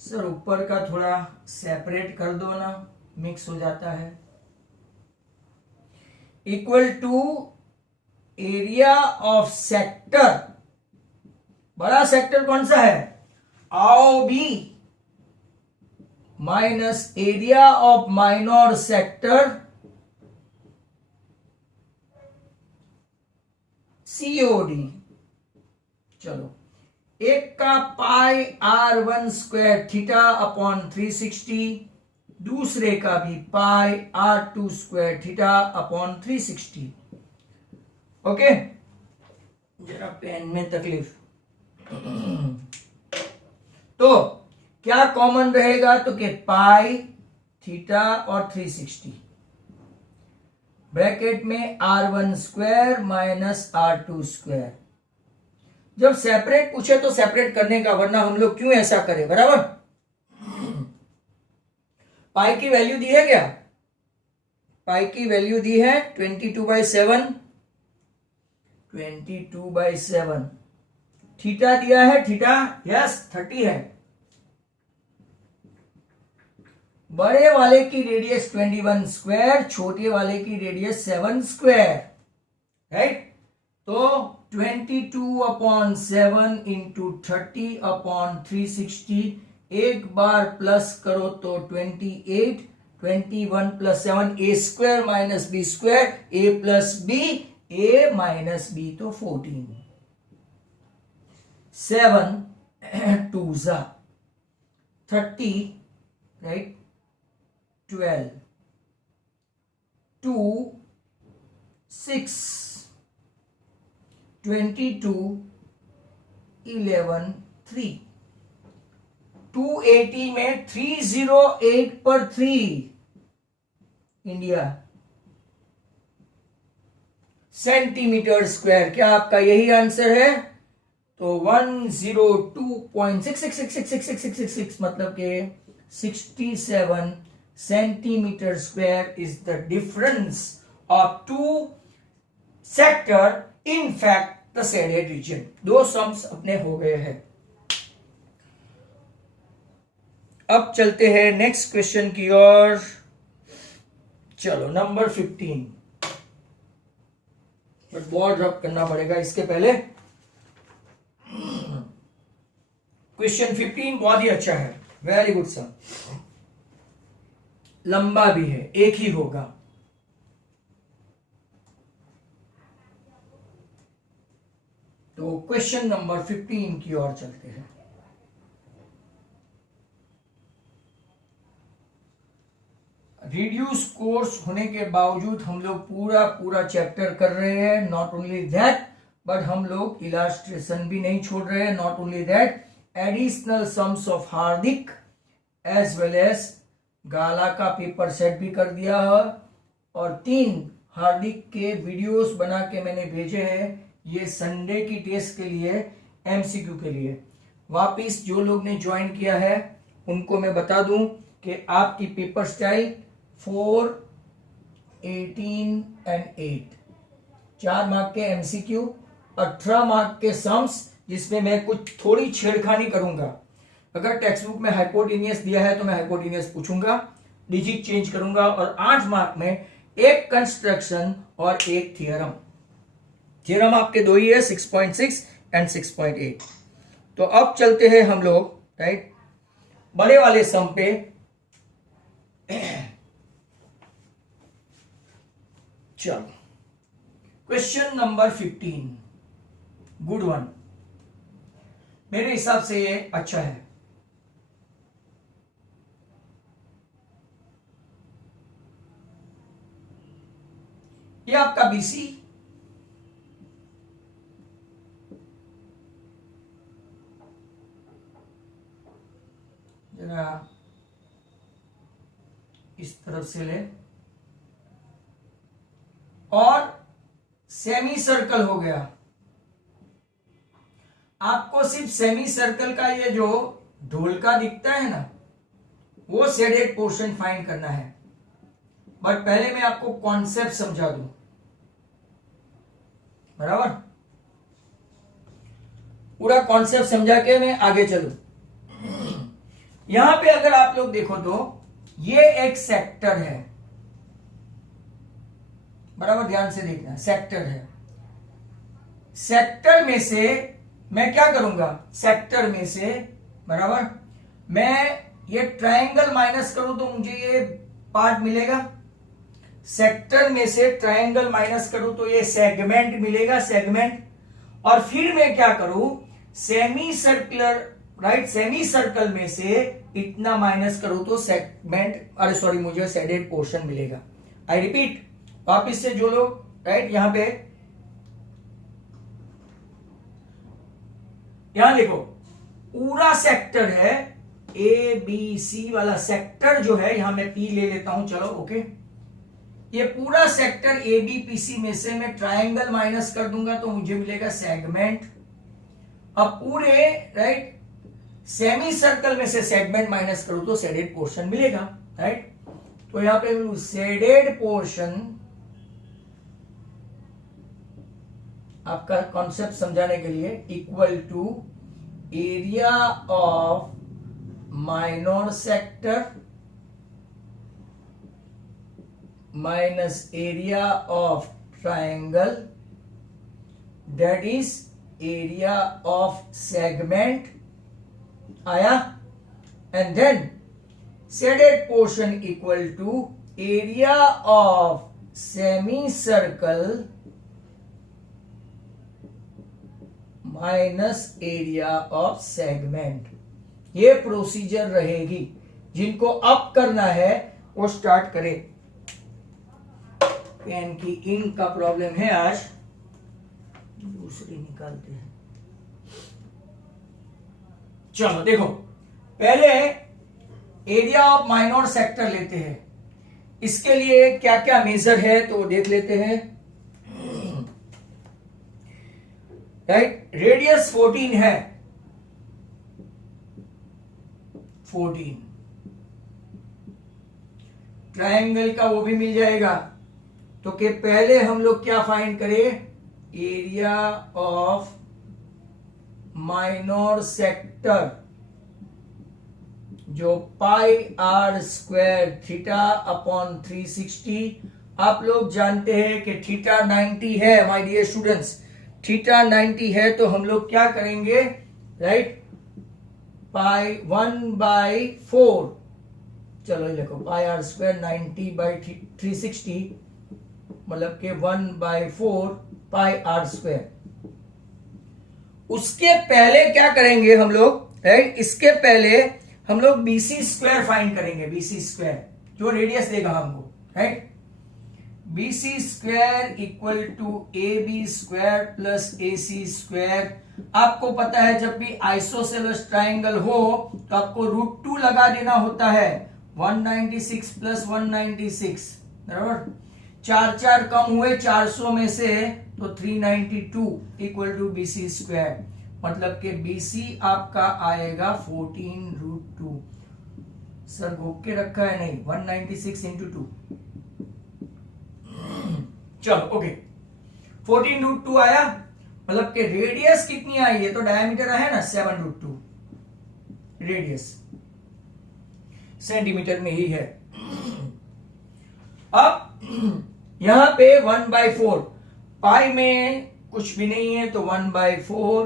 sir ऊपर का थोड़ा सेपरेट कर दो ना, मिक्स हो जाता है. Equal to area of sector. बड़ा सेक्टर कौन सा है? AOB minus area of minor sector COD. चलो, एक का पाई R1 स्क्वायर थीटा अपॉन 360 दूसरे का भी पाई r2 square theta upon 360। Okay, जरा पेन में तकलीफ। तो क्या कॉमन रहेगा, तो के पाई थीटा और 360 ब्रैकेट में r1 square minus r2 square. जब सेपरेट पूछे तो सेपरेट करने का, वरना हम लोग क्यों ऐसा करें, बराबर। पाई की वैल्यू दी है क्या, पाई की वैल्यू दी है 22/7, 22/7। थीटा दिया है, थीटा यस 30 है। बड़े वाले की रेडियस 21 स्क्वायर, छोटे वाले की रेडियस 7 स्क्वायर, राइट। तो 22/7 इंटू 30/360, एक बार प्लस करो तो 28, 21 + 7 a square minus B square, a plus B, a minus B तो 14, 7 2 जा 30, राइट, 12, 2 6, 22, 11 3, 280 में 308 पर 3 इंडिया सेंटीमीटर स्क्वायर। क्या आपका यही आंसर है, तो 102.66666666 मतलब के 67 centimetre square is the difference of two sector in fact the shaded region. दो सम्स अपने हो गए हैं। अब चलते हैं नेक्स्ट क्वेश्चन की ओर। चलो नंबर 15, बट बहुत रब करना पड़ेगा इसके पहले। क्वेश्चन 15 बहुत ही अच्छा है, वेरी गुड सम, लंबा भी है, एक ही होगा। तो क्वेश्चन नंबर 15 की ओर चलते हैं। रिड्यूस कोर्स होने के बावजूद हम लोग पूरा चैप्टर कर रहे हैं। नॉट ओनली दैट, बट हम लोग इलास्ट्रेशन भी नहीं छोड़ रहे हैं। Not only that, additional sums of Hardik as well as Gala का पेपर सेट भी कर दिया है, और 3 हार्दिक के वीडियोस बना के मैंने भेजे हैं, ये संडे की टेस्ट के लिए, एमसीक्यू के लिए। वापिस जो लोग ने ज्वाइन किया है उनको मैं बता दूं कि आपकी पेपर स्टाइल 4, 18 एंड 8, 4 मार्क के एमसीक्यू, 18 मार्क के सम्स, जिसमें मैं कुछ थोड़ी छेड़खानी करूंगा। अगर टेक्स्ट बुक में हाइपोटेनियस दिया है तो मैं हाइपोटेनियस पूछूंगा, डिजिट चेंज करूंगा, और 8 मार्क में एक कंस्ट्रक्शन और एक थियरम। थियरम आपके 2 ही है, 6.6 एंड 6.8। तो अब चलते हैं हम लोग, राइट, बड़े वाले सम पे। चलो क्वेश्चन नंबर 15, गुड वन, मेरे हिसाब से ये अच्छा है। ये आपका बीसी, जरा इस तरफ से ले, और सेमी सर्कल हो गया। आपको सिर्फ सेमी सर्कल का ये जो ढोल का दिखता है ना, वो शेडेड पोर्शन फाइंड करना है। बट पहले मैं आपको कॉन्सेप्ट समझा दूं, बराबर। पूरा कॉन्सेप्ट समझा के मैं आगे चलूं। यहां पे अगर आप लोग देखो तो ये एक सेक्टर है, बराबर, ध्यान से देखना, सेक्टर है। सेक्टर में से मैं क्या करूंगा, सेक्टर में से, बराबर, मैं ये ट्रायंगल माइनस करूं तो मुझे ये पार्ट मिलेगा। सेक्टर में से ट्रायंगल माइनस करूं तो ये सेगमेंट मिलेगा, सेगमेंट। और फिर मैं क्या करूं, semi circular, right, semi circle में से इतना माइनस करो तो सेगमेंट, अरे सॉरी, मुझे शेडेड पोर्शन मिलेगा। आई रिपीट, वापिस से जो लोग राइट यहां पे, यहां देखो पूरा सेक्टर है ए बी सी वाला सेक्टर जो है, यहां मैं पी ले लेता हूं, चलो ओके। ये पूरा sector A B P C में से मैं ट्रायंगल माइनस कर दूंगा तो मुझे मिलेगा सेगमेंट। अब पूरे राइट सेमी सर्कल में से सेगमेंट माइनस करूं तो शेडेड पोर्शन मिलेगा, राइट। तो यहां पे शेडेड पोर्शन, आपका कॉन्सेप्ट समझाने के लिए, equal to area of minor sector minus area of triangle, that is area of segment आया। And then shaded portion equal to area of semi circle minus area of segment. ये procedure रहेगी। जिनको up करना है वो start करे। Pen की ink का प्रॉब्लम है आज, दूसरी निकालते हैं। चलो देखो, पहले एरिया ऑफ माइनर सेक्टर लेते हैं। इसके लिए क्या क्या मेजर है तो देख लेते हैं। राइट, रेडियस 14 है, 14 ट्रायंगल का वो भी मिल जाएगा। तो कि पहले हम लोग क्या फाइंड करें, एरिया ऑफ माइनर सेक्टर जो पाई आर स्क्वायर थीटा अपॉन 360। आप लोग जानते हैं कि थीटा 90 है माय डियर स्टूडेंट्स, थीटा 90 है। तो हम लोग क्या करेंगे, राइट, पाई 1/4, चलो देखो पाई आर स्क्वायर 90/360 मतलब के 1/4 पाई आर स्क्वायर। उसके पहले क्या करेंगे हम लोग, राइट, इसके पहले हम लोग बीसी स्क्वायर फाइंड करेंगे। बीसी स्क्वायर जो रेडियस देगा हमको, right, BC square equal to A B square plus A C square. आपको पता है जब भी आइसोसेलेस ट्राइंगल हो तो आपको √2 लगा देना होता है। 196 प्लस 196 बराबर, 4 कम हुए 400 में से तो 392 इक्वल टू बीसी स्क्वायर। मतलब कि बीसी आपका आएगा 14√2। सर घोक के रखा है नहीं, 196 इंटू 2। चलो ओके, 14√2 आया। मतलब कि रेडियस कितनी आई है, तो डायमीटर है ना 7√2, रेडियस सेंटीमीटर में ही है। अब यहां पे 1/4, पाई में कुछ भी नहीं है तो 1/4,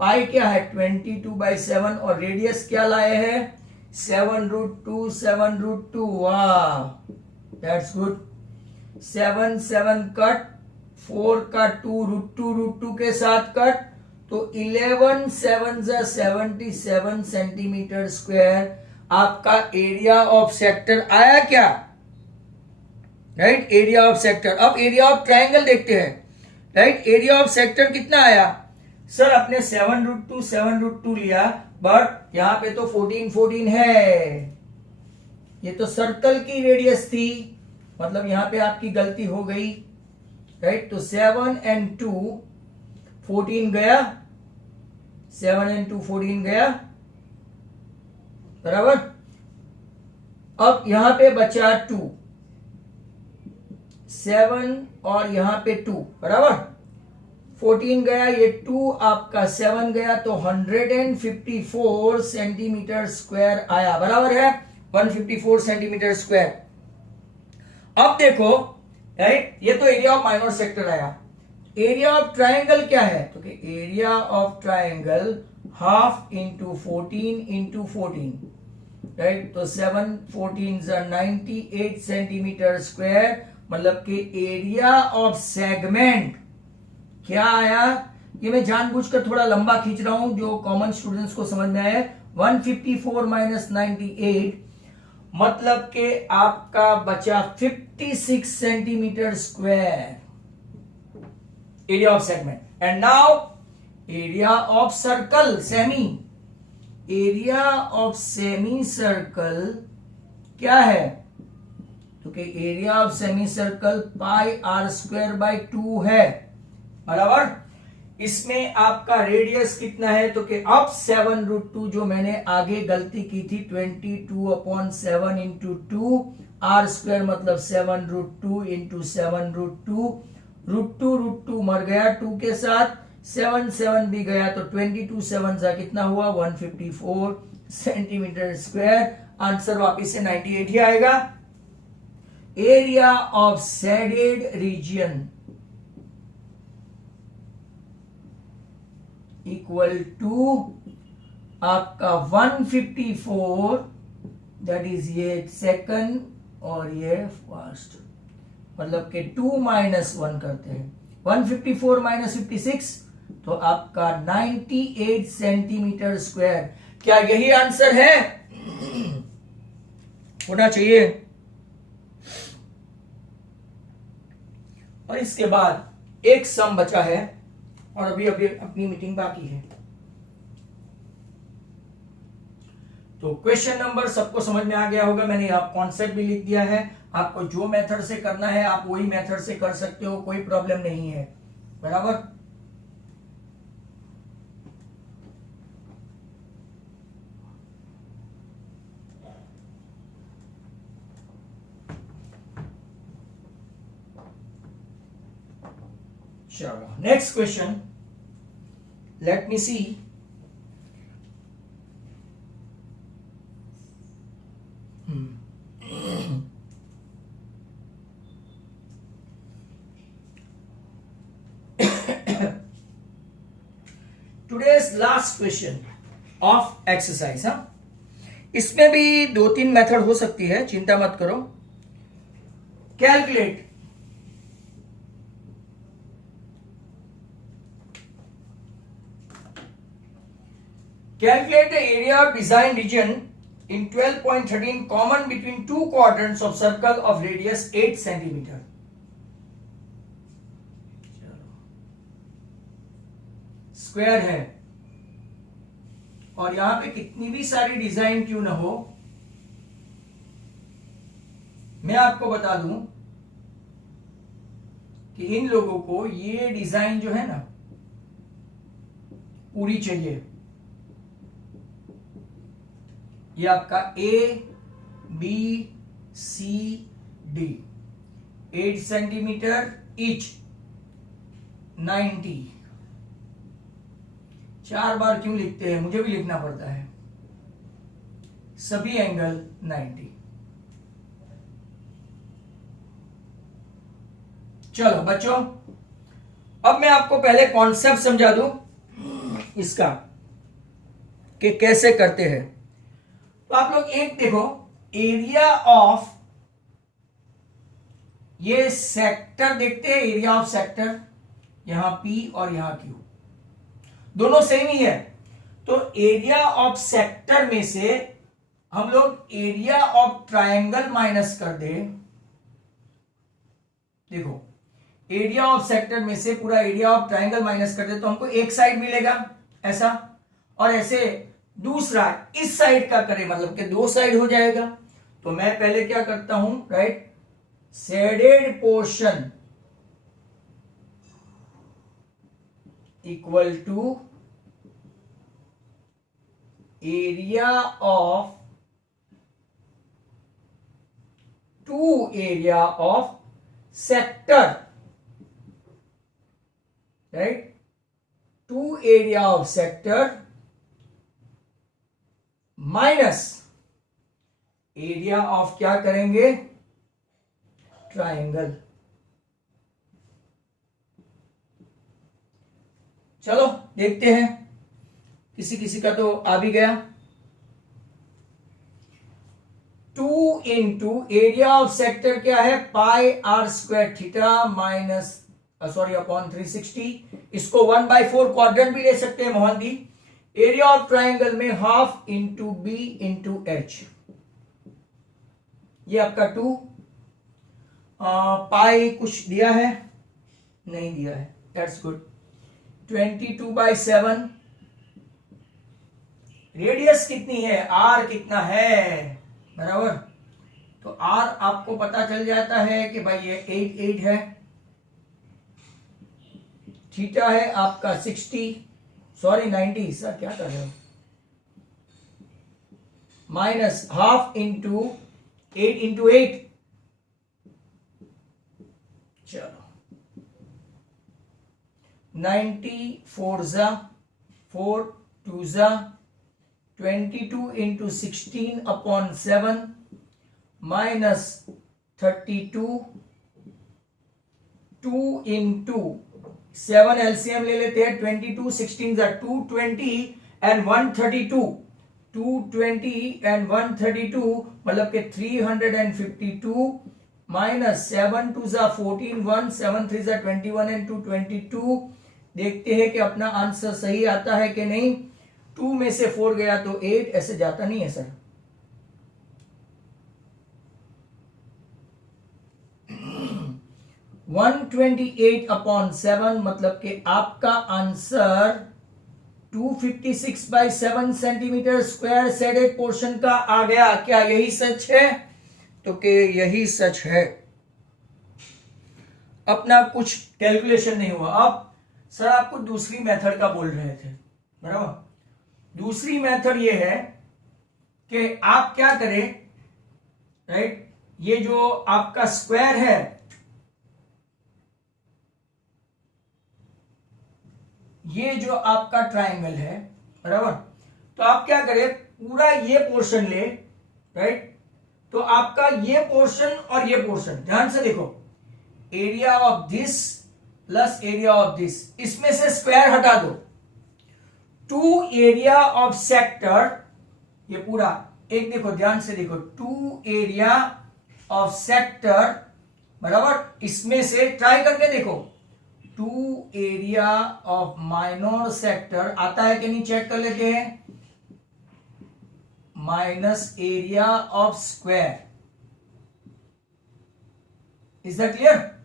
पाई क्या है 22/7 और रेडियस क्या लाए हैं 7√2, 7√2। वाह दैट्स गुड। 7 7 कट, 4 का 2 √2 के साथ कट, तो 11 7 77 सेंटीमीटर स्क्वायर आपका एरिया ऑफ सेक्टर आया क्या, राइट, एरिया ऑफ सेक्टर। अब एरिया ऑफ ट्रायंगल देखते हैं, राइट, एरिया ऑफ सेक्टर कितना आया। सर अपने 7√2 लिया, बट यहां पे तो 14 है, ये तो सर्कल की रेडियस थी, मतलब यहां पे आपकी गलती हो गई, राइट। तो 7 and 2 14 गया, 7 and 2 14 गया, बराबर। अब यहां पे बचा 2, 7 और यहां पे 2, बराबर। 14 गया, ये 2 आपका 7 गया, तो 154 सेंटीमीटर स्क्वायर आया, बराबर है 154 सेंटीमीटर स्क्वायर। अब देखो, राइट, ये तो एरिया ऑफ माइनर सेक्टर आया। एरिया ऑफ ट्रायंगल क्या है, तो कि area of triangle half into 14 into 14, right. तो 7 14 98 सेंटीमीटर स्क्वायर, मतलब कि एरिया ऑफ सेगमेंट क्या आया। ये मैं जानबूझकर थोड़ा लंबा खींच रहा हूं, जो कॉमन स्टूडेंट्स को समझ में आए 154 माइनस 98, मतलब के आपका बचा 56 centimetre square area of segment. And now area of circle semi. Area of semi circle क्या है? तो कि area of semi circle pi are square by 2 है, बराबर. इसमें आपका रेडियस कितना है? तो कि अब 7√2 जो मैंने आगे गलती की थी 22/7 इंटू 2, आर स्क्वायर मतलब 7√2 इंटू 7√2. √2 मर गया 2 के साथ, 7 भी गया तो 22 7 जा कितना हुआ? 154 सेंटीमीटर स्क्वायर. आंसर वापिस से 98 ही आएगा. Area of shaded region equal to आपका 154, दैट इज ये सेकंड और ये फर्स्ट, मतलब के 2 माइनस 1 करते हैं. 154 माइनस 56 तो आपका 98 सेंटीमीटर स्क्वायर. क्या यही आंसर है? होना चाहिए. और इसके बाद एक सम बचा है और अभी अपनी मीटिंग बाकी है. तो क्वेश्चन नंबर सबको समझ में आ गया होगा. मैंने आप कॉन्सेप्ट भी लिख दिया है. आपको जो मेथड से करना है आप वही मेथड से कर सकते हो, कोई प्रॉब्लम नहीं है, बराबर. चलो next question, let me see. Today's last question of exercise. इसमें भी 2-3 मेथड हो सकती है, चिंता मत करो. Calculate the area of design region in 12.13 common between two quadrants of circle of radius 8 centimeter. Square है और यहां पे कितनी भी सारी डिजाइन क्यों ना हो, मैं आपको बता दूं कि इन लोगों को ये डिजाइन जो है ना पूरी चाहिए. ये आपका A, B, C, D 8 centimetre each, 90. 4 बार क्यों लिखते हैं? मुझे भी लिखना पड़ता है. सभी एंगल 90. चलो बच्चों, अब मैं आपको पहले कॉन्सेप्ट समझा दूं इसका कि कैसे करते हैं. तो आप लोग एक देखो, एरिया ऑफ ये सेक्टर देखते हैं. एरिया ऑफ सेक्टर यहां P और यहां Q दोनों सेम ही है. तो एरिया ऑफ सेक्टर में से हम लोग एरिया ऑफ ट्रायंगल माइनस कर दे. देखो, एरिया ऑफ सेक्टर में से पूरा एरिया ऑफ ट्रायंगल माइनस कर दे तो हमको एक साइड मिलेगा ऐसा, और ऐसे दूसरा इस साइड का करें मतलब कि 2 साइड हो जाएगा. तो मैं पहले क्या करता हूं, right, shaded portion equal to area of two area of sector, right, two area of sector minus area of क्या करेंगे, ट्रायंगल. चलो देखते हैं, किसी किसी का तो आ भी गया. 2 इंटू एरिया ऑफ सेक्टर क्या है, pi are square theta minus upon 360. इसको 1/4 क्वाड्रेंट भी ले सकते हैं मोहन दी. एरिया ऑफ ट्राइंगल में half into B into H, ये आपका 2। पाई कुछ दिया है? नहीं दिया है, दैट्स गुड। 22/7। रेडियस कितनी है? आर कितना है, बराबर। तो आर आपको पता चल जाता है कि भाई ये 8 है। थीटा है आपका 90, सर क्या कर रहे हो, माइनस हाफ इंटू 8 चलो 90 4 2 22 इंटू 16/7 माइनस 32 2 इंटू 7 एलसीएम ले लेते हैं। 22 16 220 एंड 132 220 एंड 132 मतलब के 352 माइनस 7 2 14 1 7 3 21 एंड 2 22। देखते हैं कि अपना आंसर सही आता है कि नहीं। 2 में से 4 गया तो 8, ऐसे जाता नहीं है सर। 128/7 मतलब कि आपका answer 256/7 centimetre square shaded portion का आ गया। क्या यही सच है? तो कि यही सच है। अपना कुछ कैलकुलेशन नहीं हुआ। अब सर आपको दूसरी मेथड का बोल रहे थे, बराबर। दूसरी मेथड ये है कि आप क्या करें, राइट, ये जो आपका स्क्वायर है, ये जो आपका ट्राइंगल है, बराबर, तो आप क्या करें, पूरा ये पोर्शन ले, राइट। तो आपका ये पोर्शन और ये पोर्शन, ध्यान से देखो, area of this plus area of this, इसमें से स्क्वायर हटा दो। 2 एरिया ऑफ सेक्टर, ये पूरा एक देखो, ध्यान से देखो, 2 एरिया ऑफ सेक्टर, बराबर, इसमें से ट्राई करके देखो 2 एरिया ऑफ माइनर सेक्टर आता है कि नहीं, चेक कर लेते हैं। Minus area of square, is that clear?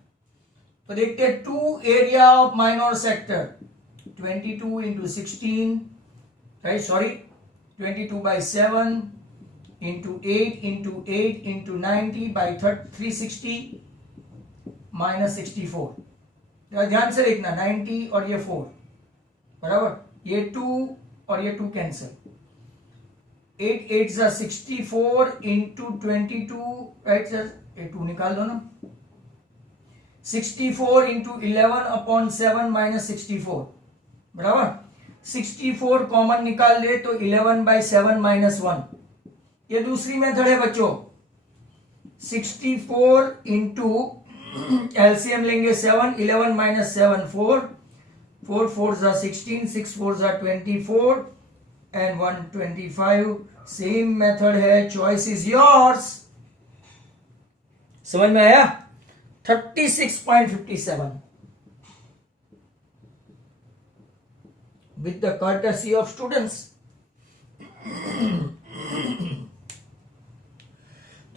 तो देखते हैं 2 area of minor sector 22 into 16, right, sorry 22/7 into 8 into 90 by 360 minus 64। ध्यान से देखना, 90 और ये 4, बराबर, ये 2 और ये 2 कैंसिल। 8 8 64 इंटू 22, राइट सर, ये 2 निकाल दो ना। 64 इंटू 11/7 माइनस 64, बराबर। 64 कॉमन निकाल दे तो 11/7 माइनस 1। ये दूसरी मेथड है बच्चों। 64 इंटू एलसीएम लेंगे 7, 11 माइनस 7 4, 4 4 16, 6 4 24 एंड 125। सेम मेथड है, चॉइस इज योर्स। समझ में आया? 36.57 with the courtesy of students।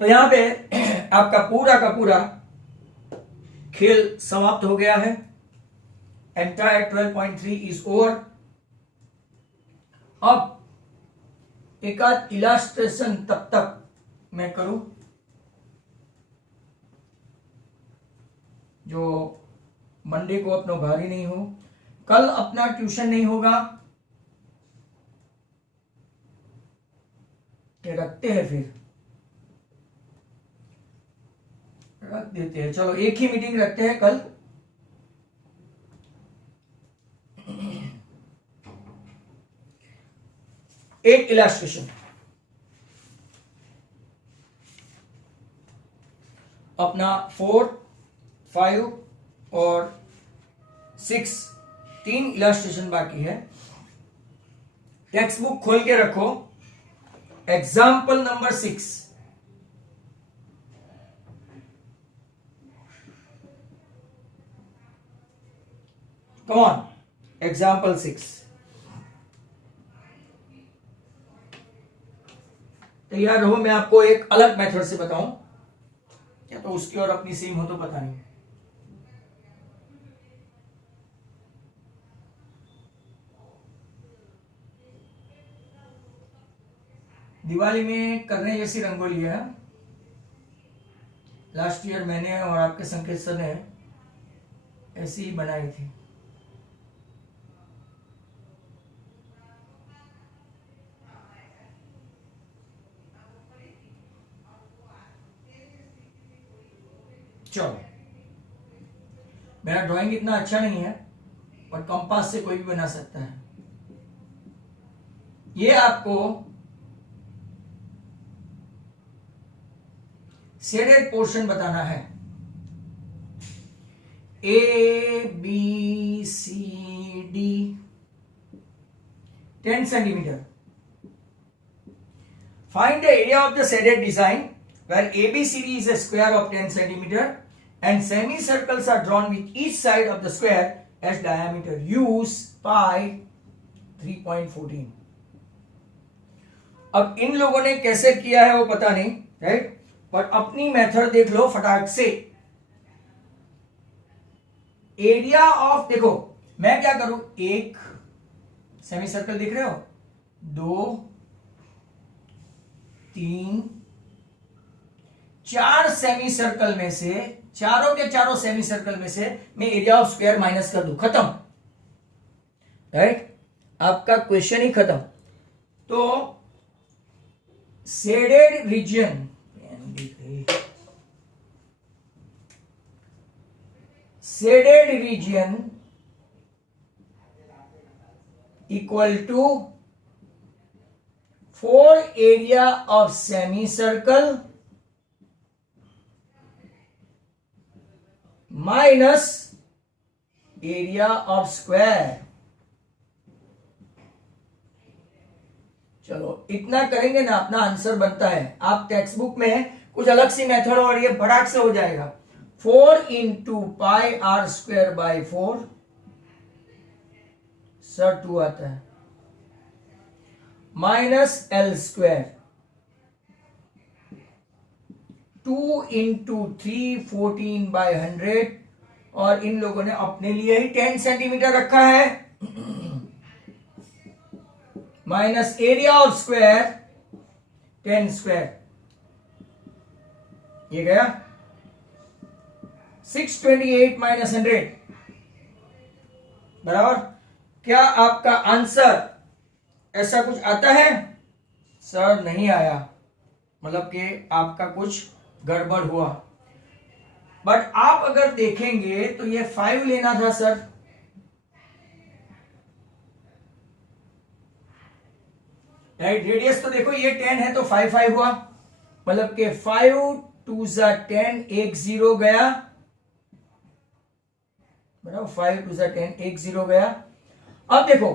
तो यहां पे आपका पूरा का पूरा खेल समाप्त हो गया है। Entire 12.3 is over. अब एक आध इलास्ट्रेशन तब तक मैं करूं जो मंडे को अपना भारी नहीं हो। कल अपना ट्यूशन नहीं होगा, रखते हैं, फिर रख देते हैं। चलो एक ही मीटिंग रखते हैं कल। एक इलास्ट्रेशन, अपना 4 5 और 6 3 इलास्ट्रेशन बाकी है। टेक्स्ट बुक खोल के रखो। Example number 6, come on, example 6। तैयार रहो, मैं आपको एक अलग मेथड से बताऊं, या तो उसकी और अपनी सेम हो तो पता नहीं। दिवाली में करने जैसी रंगोली है, लास्ट ईयर मैंने और आपके संकेत सर ने ऐसी ही बनाई थी। चलो, मेरा ड्राइंग इतना अच्छा नहीं है, पर कंपास से कोई भी बना सकता है। ये आपको शेडेड पोर्शन बताना है, A B C D 10 centimetre. Find the area of the shaded design where ABCD is a square of 10 centimeter and semicircles are drawn with each side of the square as diameter. Use pi 3.14. अब इन लोगों ने कैसे किया है वो पता नहीं, right, पर अपनी मेथड देख लो फटाक से। एरिया ऑफ, देखो मैं क्या करूं, एक सेमी सर्कल दिख रहे हो, 2 3 4 सेमी सर्कल में से, चारों के चारों सेमी सर्कल में से मैं एरिया ऑफ स्क्वायर माइनस कर दूं, खत्म, राइट, आपका क्वेश्चन ही खत्म। तो shaded region, shaded region equal to 4 area of semi circle minus area of square. चलो इतना करेंगे ना, अपना आंसर बनता है। आप टेक्स्ट बुक में कुछ अलग सी मेथड और ये फटाक से हो जाएगा। 4 into pi are square by 4, sir 2 आता है, minus L square 2 into 3 14 by 100, और इन लोगों ने अपने लिए ही 10 सेंटीमीटर रखा है, minus area of square 10 square, ये गया 628 माइनस 100 बराबर। क्या आपका आंसर ऐसा कुछ आता है? सर नहीं आया, मतलब कि आपका कुछ गड़बड़ हुआ। बट आप अगर देखेंगे तो ये 5 लेना था सर, राइट, रेडियस तो देखो ये 10 है तो 5 5 हुआ, मतलब कि 5 2 जा 10, एक 0 गया, बराबर, 5 2 जा 10, एक 0 गया। अब देखो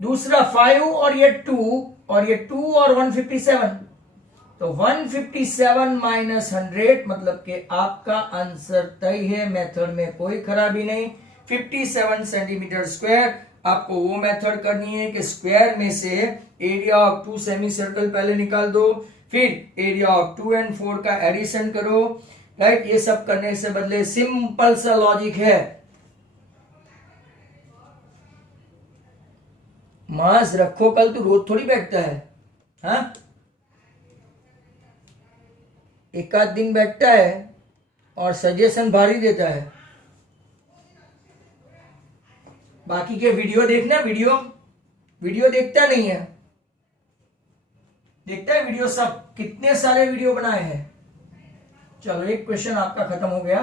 दूसरा 5 और ये 2 और ये 2 और 157, तो 157 माइनस 100, मतलब कि आपका आंसर तय है, मेथड में कोई खराबी नहीं, 57 सेंटीमीटर स्क्वायर। आपको वो मेथड करनी है कि स्क्वायर में से एरिया ऑफ 2 सेमी सर्कल पहले निकाल दो, फिर एरिया ऑफ 2 एंड 4 का एडिशन करो, राइट। ये सब करने से बदले सिंपल सा लॉजिक है। मास रखो, कल तो रोज थोड़ी बैठता है, हाँ, एक आध दिन बैठता है और सजेशन भारी देता है। बाकी के वीडियो देखना, वीडियो देखता नहीं है, देखता है वीडियो सब, कितने सारे वीडियो बनाए हैं। चलो एक क्वेश्चन आपका खत्म हो गया।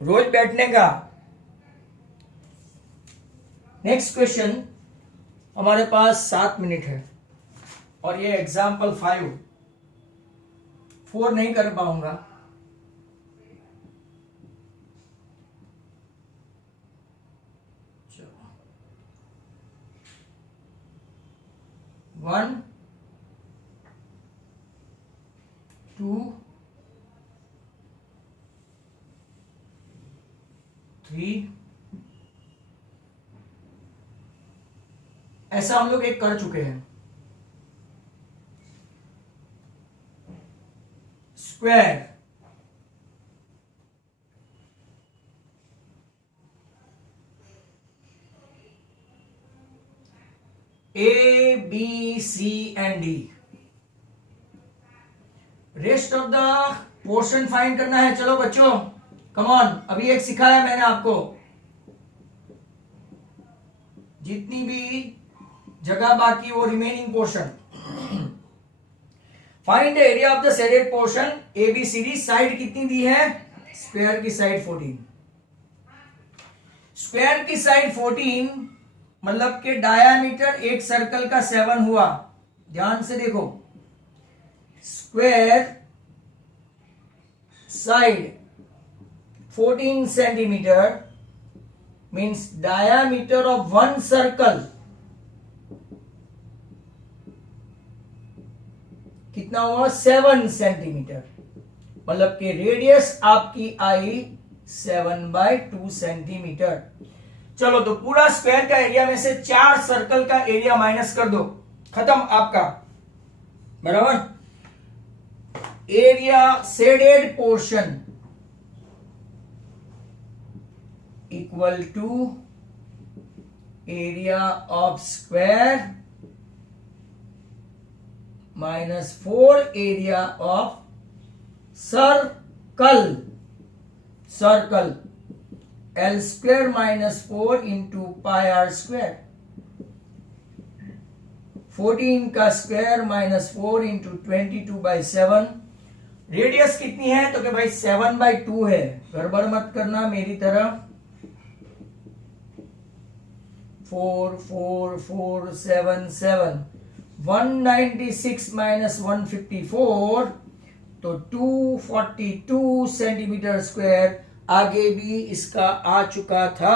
रोज बैठने का। नेक्स्ट क्वेश्चन, हमारे पास 7 मिनट है और ये एग्जाम्पल 5, 4 नहीं कर पाऊंगा। चलो 1 2 3 ऐसा हम लोग एक कर चुके हैं। Square A, B, C and D, rest of the portion find करना है। चलो बच्चों कम ऑन, अभी एक सिखाया मैंने आपको, जितनी भी जगह बाकी वो remaining portion. Find the area of the shaded portion ABCD। Side कितनी दी है? स्क्वायर की साइड 14। स्क्वायर की साइड 14 मतलब के डायामीटर एक सर्कल का 7 हुआ। ध्यान से देखो, square side 14 centimetre means diameter of one circle कितना हुआ? 7 सेंटीमीटर। मतलब कि रेडियस आपकी आई 7/2 सेंटीमीटर। चलो तो पूरा स्क्वायर का एरिया में से 4 सर्कल का एरिया माइनस कर दो, खत्म आपका। बराबर। Area shaded portion equal to area of square -4 area of circle. Circle L square -4 into pi r square। 14 का स्क्वायर -4 into 22/7। रेडियस कितनी है? तो कि भाई 7/2 है, गड़बड़ मत करना मेरी तरह। 4 4 4 7 7 196 -154 तो 242 सेंटीमीटर स्क्वायर। आगे भी इसका आ चुका था।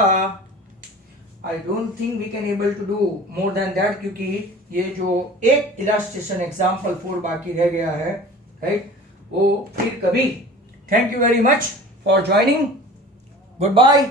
I don't think we can able to do more than that, क्योंकि ये जो एक इलास्ट्रेशन एग्जाम्पल 4 बाकी रह गया है, राइट, वो फिर कभी। Thank you very much for joining. Good bye.